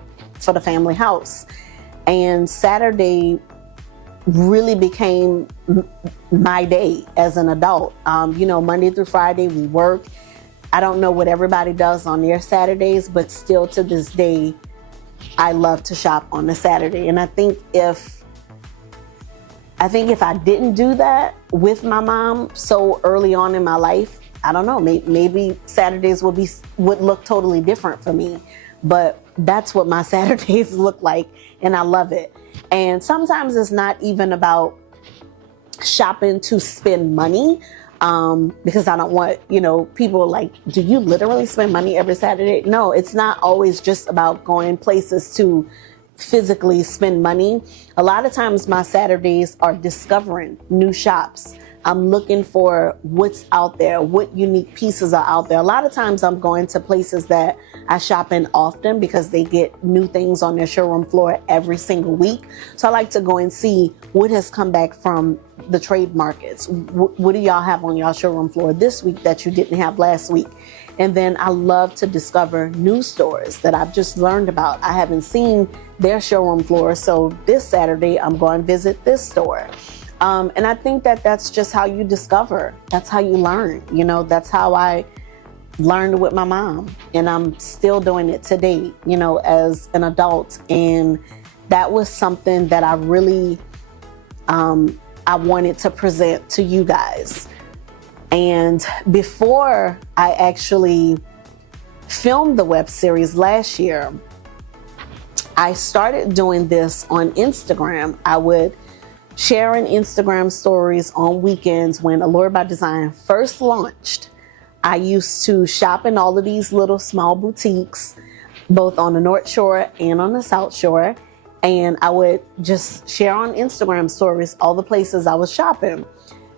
the family house. And Saturday really became my day as an adult. You know, Monday through Friday we work. I don't know what everybody does on their Saturdays, but still to this day, I love to shop on a Saturday. And I think if I didn't do that with my mom so early on in my life, I don't know, maybe Saturdays would look totally different for me. But that's what my Saturdays look like, and I love it. And sometimes it's not even about shopping to spend money, because I don't want, you know, people like, do you literally spend money every Saturday? No, it's not always just about going places to physically spend money. A lot of times my Saturdays are discovering new shops. I'm looking for what's out there, what unique pieces are out there. A lot of times I'm going to places that I shop in often because they get new things on their showroom floor every single week. So I like to go and see what has come back from the trade markets. What do y'all have on y'all showroom floor this week that you didn't have last week? And then I love to discover new stores that I've just learned about. I haven't seen their showroom floor, so this Saturday I'm going to visit this store. And I think that that's just how you discover. That's how you learn. You know, that's how I learned with my mom, and I'm still doing it today, you know, as an adult. And that was something that I really, I wanted to present to you guys. And before I actually filmed the web series last year, I started doing this on Instagram. I would share in Instagram stories on weekends when Allured by Design first launched. I used to shop in all of these little small boutiques, both on the North Shore and on the South Shore. And I would just share on Instagram stories all the places I was shopping.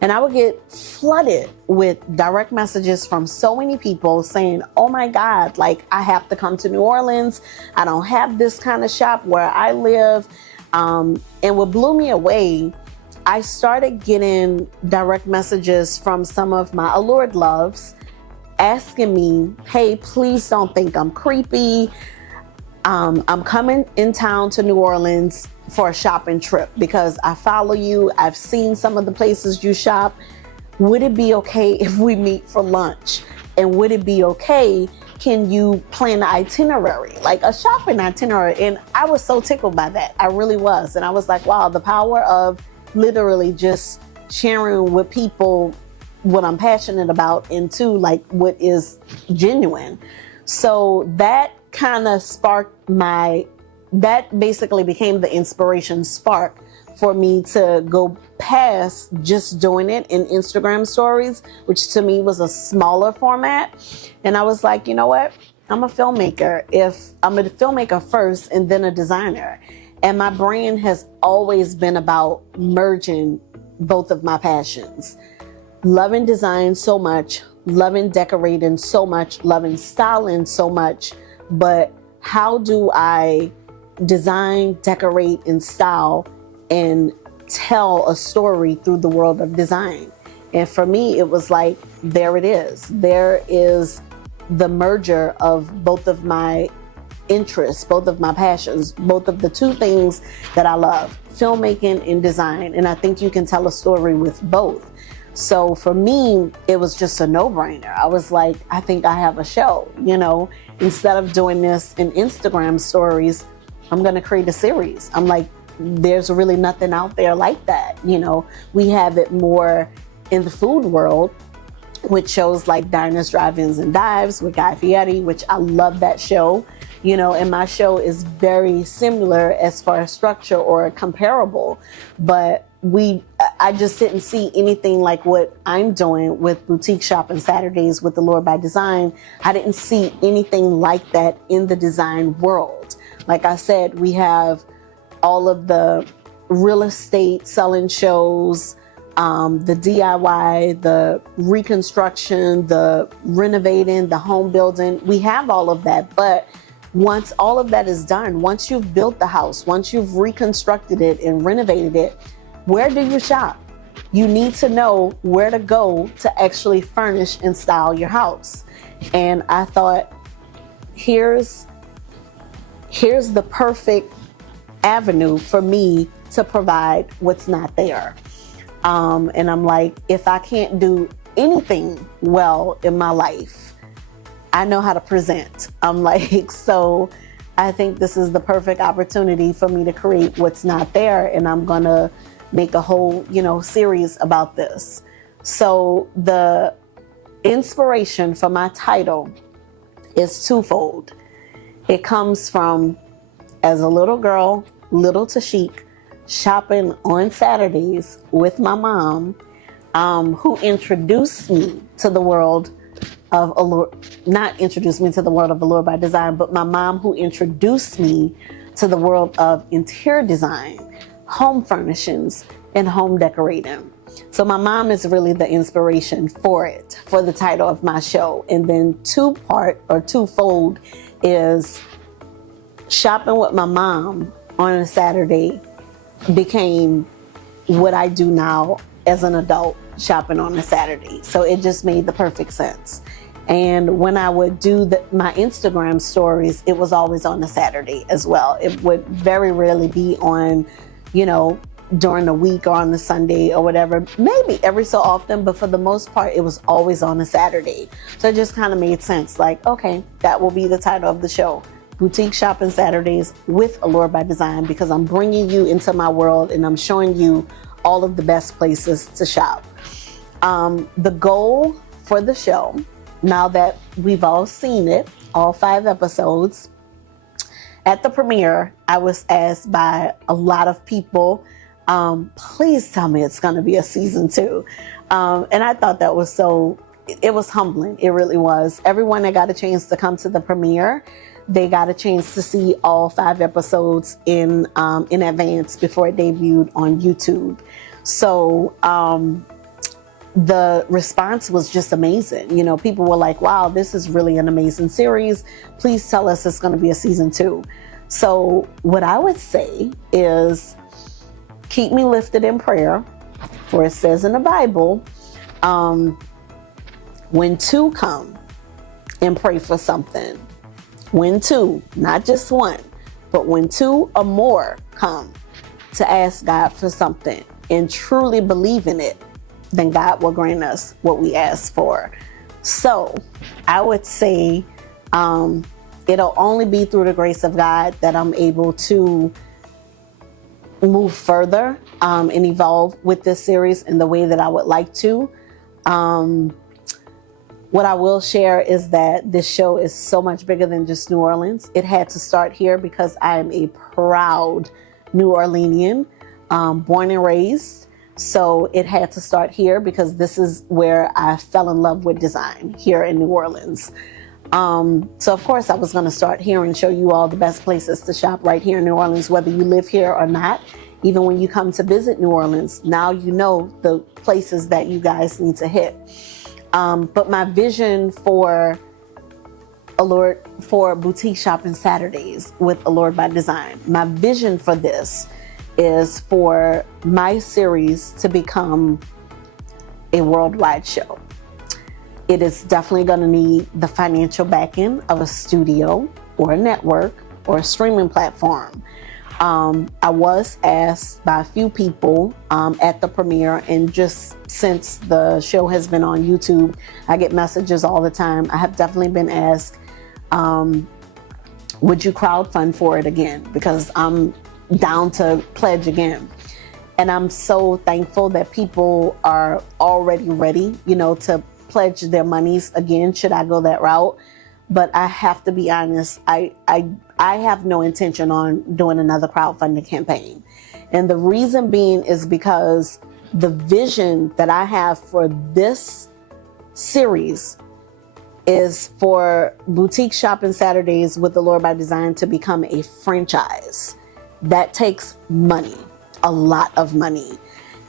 And I would get flooded with direct messages from so many people saying, oh my God, like I have to come to New Orleans. I don't have this kind of shop where I live. And what blew me away, I started getting direct messages from some of my Allured loves asking me, hey, please don't think I'm creepy. I'm coming in town to New Orleans for a shopping trip because I follow you. I've seen some of the places you shop. Would it be okay if we meet for lunch? And would it be okay? Can you plan an itinerary, like a shopping itinerary? And I was so tickled by that. I really was. And I was like, wow, the power of literally just sharing with people what I'm passionate about and too, like what is genuine. So that kind of sparked that basically became the inspiration spark for me to go past just doing it in Instagram stories, which to me was a smaller format. And I was like, you know what? I'm a filmmaker. If I'm a filmmaker first and then a designer. And my brand has always been about merging both of my passions. Loving design so much, loving decorating so much, loving styling so much, but how do I design, decorate, and style and tell a story through the world of design? And for me, it was like, there it is. There is the merger of both of my interests, both of my passions, both of the two things that I love, filmmaking and design. And I think you can tell a story with both. So for me, it was just a no-brainer. I was like, I think I have a show, you know, instead of doing this in Instagram stories, I'm going to create a series. I'm like, there's really nothing out there like that. You know, we have it more in the food world with shows like Diners, Drive-Ins, and Dives with Guy Fieri, which I love that show, you know, and my show is very similar as far as structure or comparable, but I just didn't see anything like what I'm doing with Boutique Shopping Saturdays with Allured by Design. I didn't see anything like that in the design world. Like I said, we have all of the real estate selling shows, the DIY, the reconstruction, the renovating, the home building. We have all of that. But once all of that is done, once you've built the house, once you've reconstructed it and renovated it, where do you shop? You need to know where to go to actually furnish and style your house. And I thought, here's the perfect avenue for me to provide what's not there. And I'm like, if I can't do anything well in my life, I know how to present. I'm like, so I think this is the perfect opportunity for me to create what's not there. And I'm gonna make a whole, you know, series about this. So the inspiration for my title is twofold. It comes from, as a little girl, little to chic, shopping on Saturdays with my mom, who introduced me to the world of Allured, not introduced me to the world of Allured by Design, but my mom who introduced me to the world of interior design, home furnishings, and home decorating. So my mom is really the inspiration for it, for the title of my show. And then twofold is shopping with my mom on a Saturday became what I do now as an adult, shopping on a Saturday. So it just made the perfect sense. And when I would do my Instagram stories, it was always on a Saturday as well. It would very rarely be on, you know, during the week or on the Sunday or whatever, maybe every so often, but for the most part, it was always on a Saturday. So it just kind of made sense. Like, okay, that will be the title of the show. Boutique Shopping Saturdays with Allured by Design, because I'm bringing you into my world and I'm showing you all of the best places to shop. The goal for the show, now that we've all seen it, all 5 episodes, at the premiere, I was asked by a lot of people, please tell me it's going to be a season 2. And I thought that was it was humbling. It really was. Everyone that got a chance to come to the premiere, they got a chance to see all 5 episodes in advance before it debuted on YouTube. So the response was just amazing. You know, people were like, wow, this is really an amazing series. Please tell us it's going to be a season 2. So what I would say is keep me lifted in prayer, for it says in the Bible, when 2 come and pray for something, when 2, not just 1, but when 2 or more come to ask God for something and truly believe in it, then God will grant us what we ask for. So I would say it'll only be through the grace of God that I'm able to move further and evolve with this series in the way that I would like to. What I will share is that this show is so much bigger than just New Orleans. It had to start here because I am a proud New Orleanian, born and raised. So it had to start here because this is where I fell in love with design, here in New Orleans. So of course I was going to start here and show you all the best places to shop right here in New Orleans, whether you live here or not. Even when you come to visit New Orleans, now you know the places that you guys need to hit. But my vision for Boutique Shopping Saturdays with Allured by Design, my vision for this is for my series to become a worldwide show. It is definitely going to need the financial backing of a studio or a network or a streaming platform. I was asked by a few people at the premiere, and just since the show has been on YouTube, I get messages all the time. I have definitely been asked, would you crowdfund for it again? Because I'm down to pledge again. And I'm so thankful that people are already ready, to pledge their monies again, should I go that route. But I have to be honest, I have no intention on doing another crowdfunding campaign. And the reason being is because the vision that I have for this series is for Boutique Shopping Saturdays with Allured by Design to become a franchise. That takes money, a lot of money.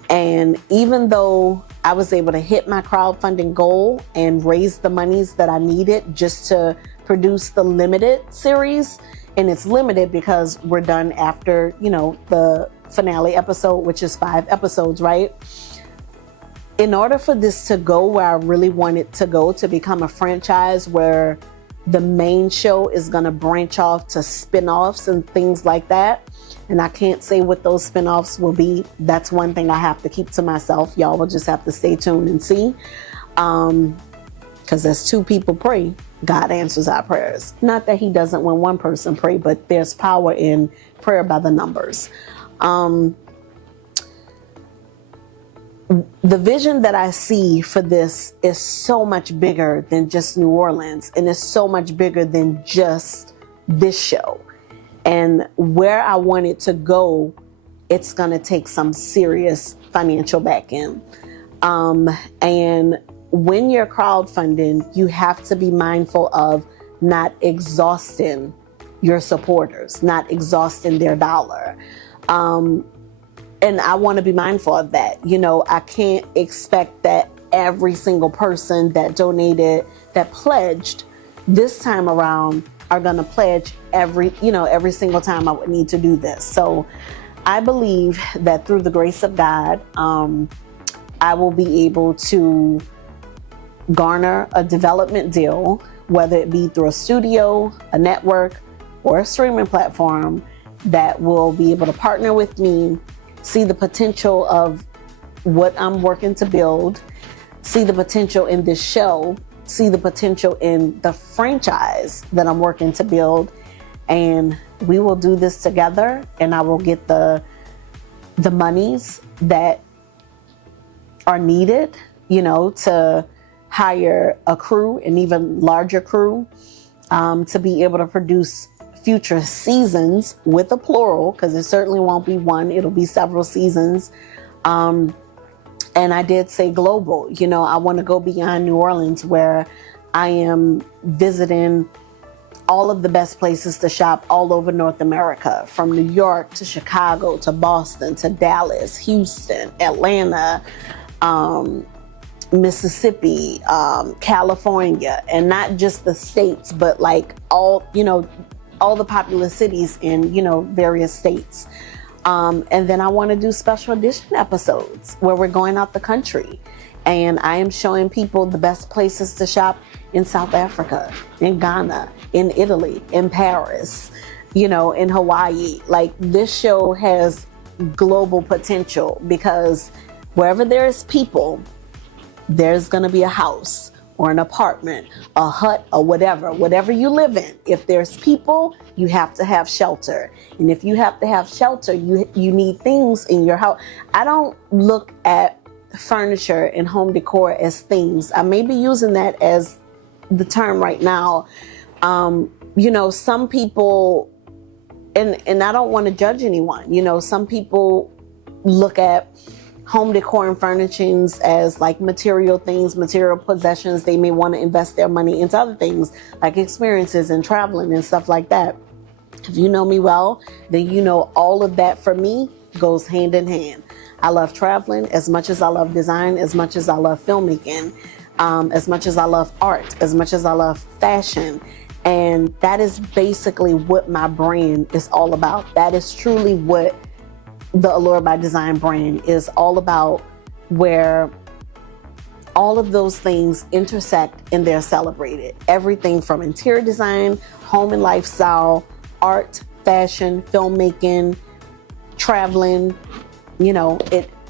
And even though I was able to hit my crowdfunding goal and raise the monies that I needed just to produce the limited series, and it's limited because we're done after, the finale episode, which is 5 episodes, right? In order for this to go where I really want it to go, to become a franchise where the main show is going to branch off to spin-offs and things like that, and I can't say what those spin-offs will be. That's one thing I have to keep to myself. Y'all will just have to stay tuned and see. Because as 2 people pray, God answers our prayers. Not that he doesn't when 1 person pray, but there's power in prayer by the numbers. The vision that I see for this is so much bigger than just New Orleans, and it's so much bigger than just this show. And where I want it to go, it's going to take some serious financial backing. And when you're crowdfunding, you have to be mindful of not exhausting your supporters, not exhausting their dollar. And I want to be mindful of that. I can't expect that every single person that donated, that pledged this time around, are going to pledge every single time I would need to do this. So I believe that through the grace of God, I will be able to garner a development deal, whether it be through a studio, a network, or a streaming platform that will be able to partner with me see the potential of what I'm working to build, see the potential in this show, see the potential in the franchise that I'm working to build. And we will do this together, and I will get the monies that are needed, you know, to hire a crew, an even larger crew, to be able to produce future seasons with a plural, because it certainly won't be one, it'll be several seasons. And I did say global, you know, I want to go beyond New Orleans, where I am visiting all of the best places to shop all over North America, from New York to Chicago to Boston to Dallas, Houston, Atlanta, Mississippi, California, and not just the states, but like all, you know, all the populous cities in, you know, various states. And then I want to do special edition episodes where we're going out the country, and I am showing people the best places to shop in South Africa, in Ghana, in Italy, in Paris, you know, in Hawaii. Like, this show has global potential, because wherever there's people, there's going to be a house or an apartment, a hut, or whatever you live in. If there's people, you have to have shelter. And if you have to have shelter, you need things in your house. I don't look at furniture and home decor as things. I may be using that as the term right now. You know, some people, and I don't want to judge anyone, you know, some people look at home decor and furnishings as like material things, material possessions. They may want to invest their money into other things like experiences and traveling and stuff like that. If you know me well, then you know all of that for me goes hand in hand. I love traveling as much as I love design, as much as I love filmmaking, as much as I love art, as much as I love fashion. And that is basically what my brand is all about. That is truly what the Allured by Design brand is all about, where all of those things intersect and they're celebrated. Everything from interior design, home and lifestyle, art, fashion, filmmaking, traveling, you know,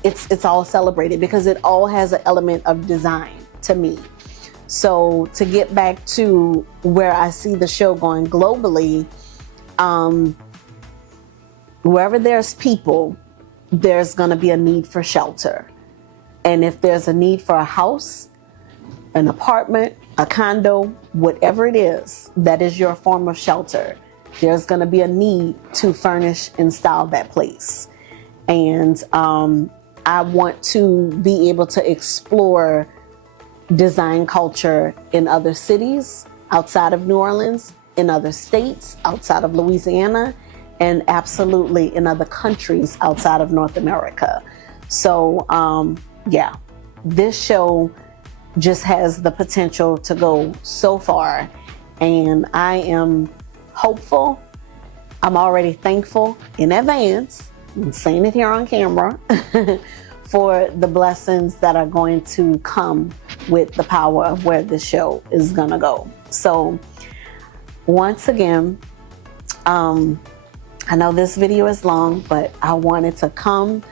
it's all celebrated because it all has an element of design to me. So to get back to where I see the show going globally, wherever there's people, there's going to be a need for shelter. And if there's a need for a house, an apartment, a condo, whatever it is, that is your form of shelter, there's going to be a need to furnish and style that place. And I want to be able to explore design culture in other cities outside of New Orleans, in other states outside of Louisiana, and absolutely in other countries outside of North America. So yeah, this show just has the potential to go so far, and I am hopeful. I'm already thankful in advance, I'm saying it here on camera, for the blessings that are going to come with the power of where this show is gonna go. So once again, I know this video is long, but I wanted to come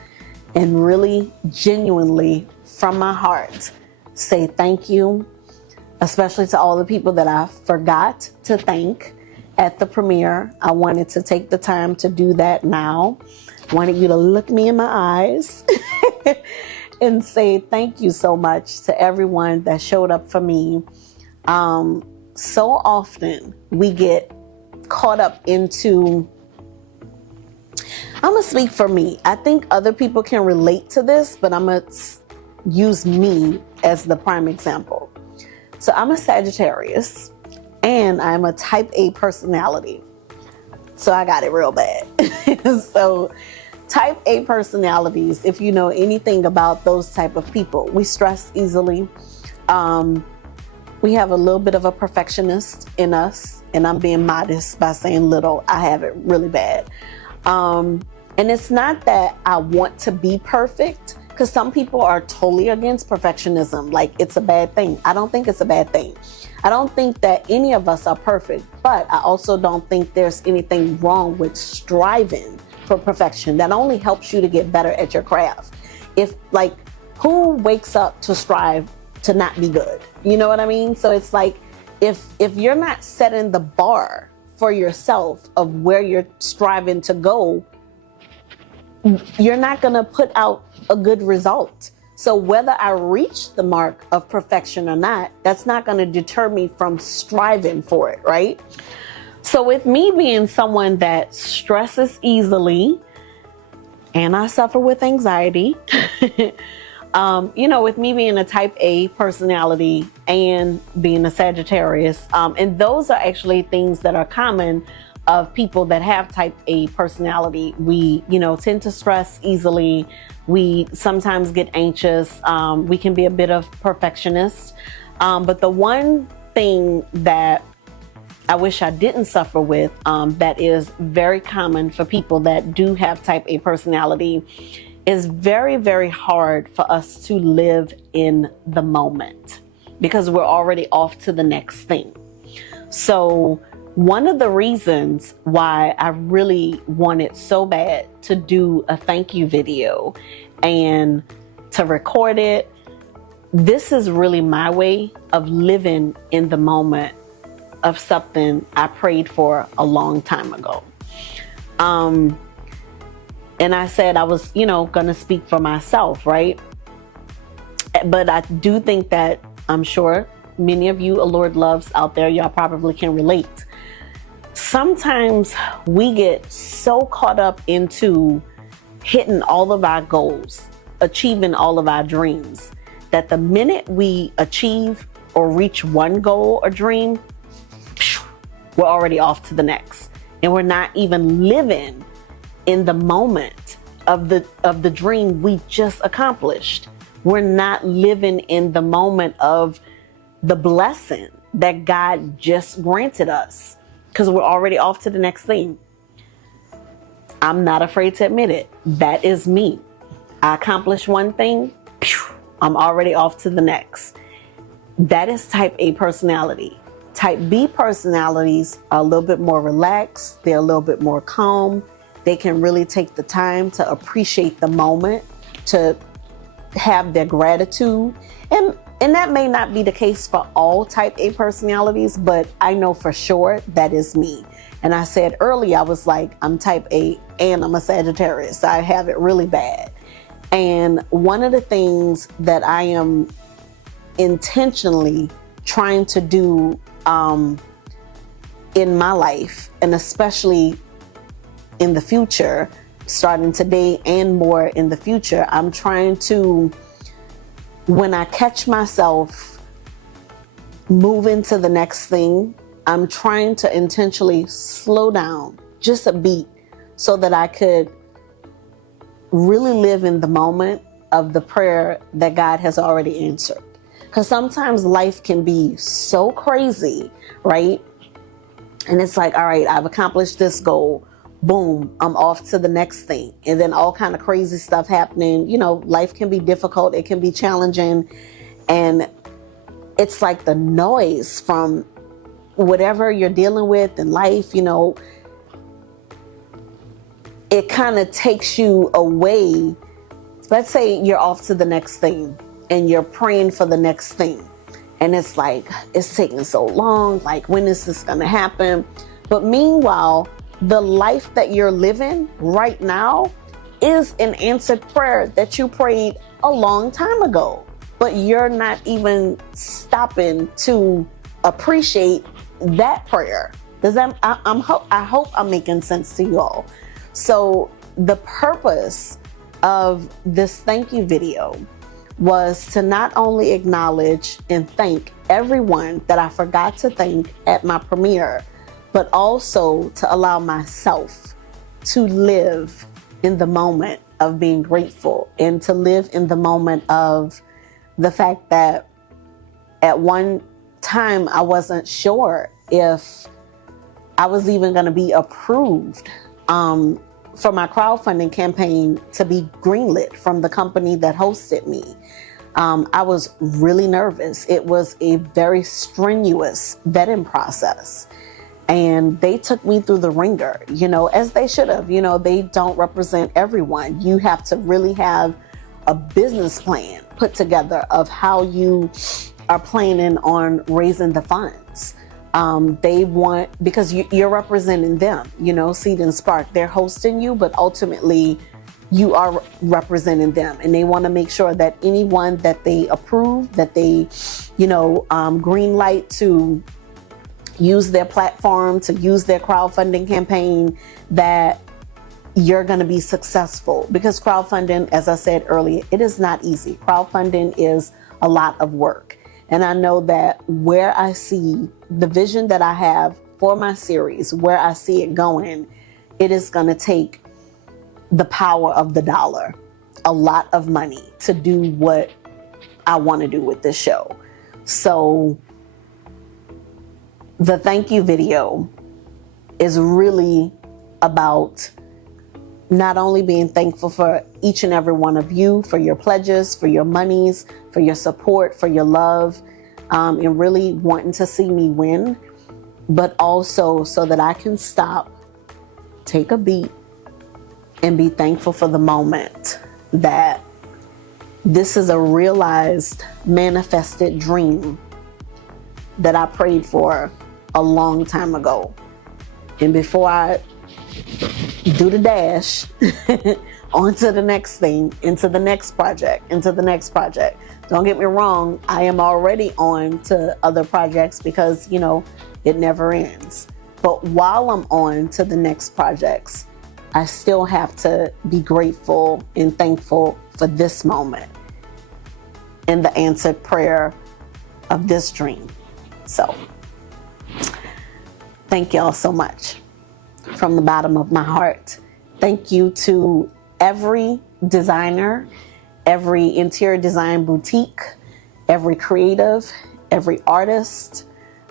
and really genuinely from my heart say thank you, especially to all the people that I forgot to thank at the premiere. I wanted to take the time to do that now. I wanted you to look me in my eyes and say thank you so much to everyone that showed up for me. So often we get caught up into, I'm gonna speak for me. I think other people can relate to this, but I'm gonna use me as the prime example. So I'm a Sagittarius and I'm a type A personality. So I got it real bad. So type A personalities, if you know anything about those type of people, we stress easily. We have a little bit of a perfectionist in us, and I'm being modest by saying little. I have it really bad. And it's not that I want to be perfect, because some people are totally against perfectionism, like it's a bad thing. I don't think it's a bad thing. I don't think that any of us are perfect, but I also don't think there's anything wrong with striving for perfection. That only helps you to get better at your craft. If like, who wakes up to strive to not be good? You know what I mean? So it's like, if you're not setting the bar for yourself of where you're striving to go, you're not going to put out a good result. So whether I reach the mark of perfection or not, that's not going to deter me from striving for it, right? So with me being someone that stresses easily, and I suffer with anxiety, you know, with me being a type A personality and being a Sagittarius, and those are actually things that are common of people that have type A personality. We, you know, tend to stress easily. We sometimes get anxious. We can be a bit of perfectionists. But the one thing that I wish I didn't suffer with, that is very common for people that do have type A personality, is very, very hard for us to live in the moment because we're already off to the next thing. So one of the reasons why I really wanted so bad to do a thank you video and to record it, this is really my way of living in the moment of something I prayed for a long time ago. And I said I was, you know, going to speak for myself, right? But I do think that I'm sure many of you Allured loves out there, y'all probably can relate. Sometimes we get so caught up into hitting all of our goals, achieving all of our dreams, that the minute we achieve or reach one goal or dream, we're already off to the next. And we're not even living in the moment of the dream we just accomplished. We're not living in the moment of the blessing that God just granted us, because we're already off to the next thing. I'm not afraid to admit it. That is me. I accomplish one thing, I'm already off to the next. That is type A personality. Type B personalities are a little bit more relaxed. They're a little bit more calm. They can really take the time to appreciate the moment, to have their gratitude. And that may not be the case for all type A personalities, but I know for sure that is me. And I said earlier, I was like, I'm type A and I'm a Sagittarius. So I have it really bad. And one of the things that I am intentionally trying to do in my life, and especially in the future, starting today and more in the future, I'm trying to, when I catch myself moving to the next thing, I'm trying to intentionally slow down just a beat so that I could really live in the moment of the prayer that God has already answered. Because sometimes life can be so crazy, right? And it's like, all right, I've accomplished this goal. Boom, I'm off to the next thing. And then all kind of crazy stuff happening. You know, life can be difficult. It can be challenging. And it's like the noise from whatever you're dealing with in life, you know, it kind of takes you away. Let's say you're off to the next thing and you're praying for the next thing. And it's like, it's taking so long. Like, when is this going to happen? But meanwhile, the life that you're living right now is an answered prayer that you prayed a long time ago. But you're not even stopping to appreciate that prayer. Does that? I hope I'm making sense to you all. So the purpose of this thank you video was to not only acknowledge and thank everyone that I forgot to thank at my premiere, but also to allow myself to live in the moment of being grateful and to live in the moment of the fact that at one time I wasn't sure if I was even going to be approved for my crowdfunding campaign to be greenlit from the company that hosted me. I was really nervous. It was a very strenuous vetting process. And they took me through the ringer, you know, as they should have. You know, they don't represent everyone. You have to really have a business plan put together of how you are planning on raising the funds. They want, because you're representing them, you know, Seed&Spark, they're hosting you, but ultimately you are representing them, and they want to make sure that anyone that they approve, that they, you know, green light to use their platform, to use their crowdfunding campaign, that you're going to be successful. Because crowdfunding, as I said earlier, it is not easy. Crowdfunding is a lot of work. And I know that where I see the vision that I have for my series, where I see it going, it is going to take the power of the dollar, a lot of money, to do what I want to do with this show. So the thank you video is really about not only being thankful for each and every one of you, for your pledges, for your monies, for your support, for your love, and really wanting to see me win, but also so that I can stop, take a beat, and be thankful for the moment that this is a realized, manifested dream that I prayed for a long time ago. And before I do the dash on to the next thing, into the next project, into the next project. Don't get me wrong, I am already on to other projects because, you know, it never ends. But while I'm on to the next projects, I still have to be grateful and thankful for this moment and the answered prayer of this dream. So, thank y'all so much from the bottom of my heart. Thank you to every designer, every interior design boutique, every creative, every artist,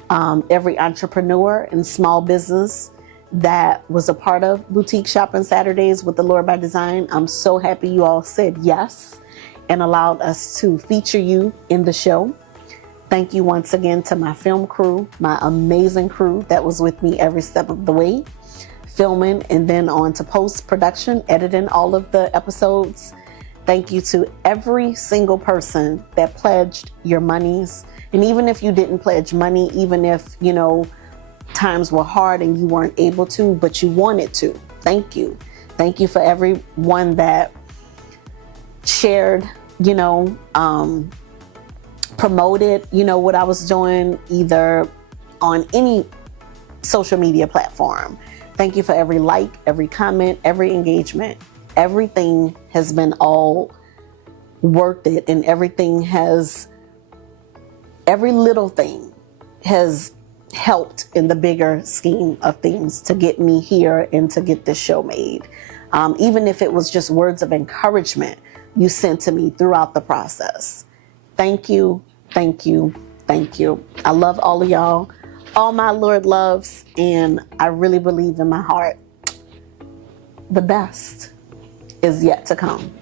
every entrepreneur and small business that was a part of Boutique Shopping Saturdays with Allured by Design. I'm so happy you all said yes and allowed us to feature you in the show. Thank you once again to my film crew, my amazing crew that was with me every step of the way, filming and then on to post-production, editing all of the episodes. Thank you to every single person that pledged your monies. And even if you didn't pledge money, even if, you know, times were hard and you weren't able to, but you wanted to, thank you. Thank you for everyone that shared, you know, promoted, you know, what I was doing either on any social media platform. Thank you for every like, every comment, every engagement. Everything has been all worth it, and every little thing has helped in the bigger scheme of things to get me here and to get this show made. Even if it was just words of encouragement you sent to me throughout the process. Thank you, thank you, thank you. I love all of y'all, all my Allured loves, and I really believe in my heart the best is yet to come.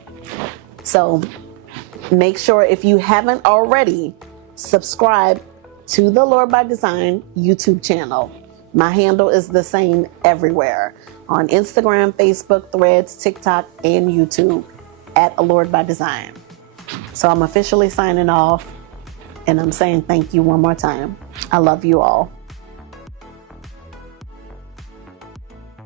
So make sure, if you haven't already, subscribe to the Allured by Design YouTube channel. My handle is the same everywhere, on Instagram, Facebook, Threads, TikTok, and YouTube at Allured by Design. So I'm officially signing off, and I'm saying thank you one more time. I love you all.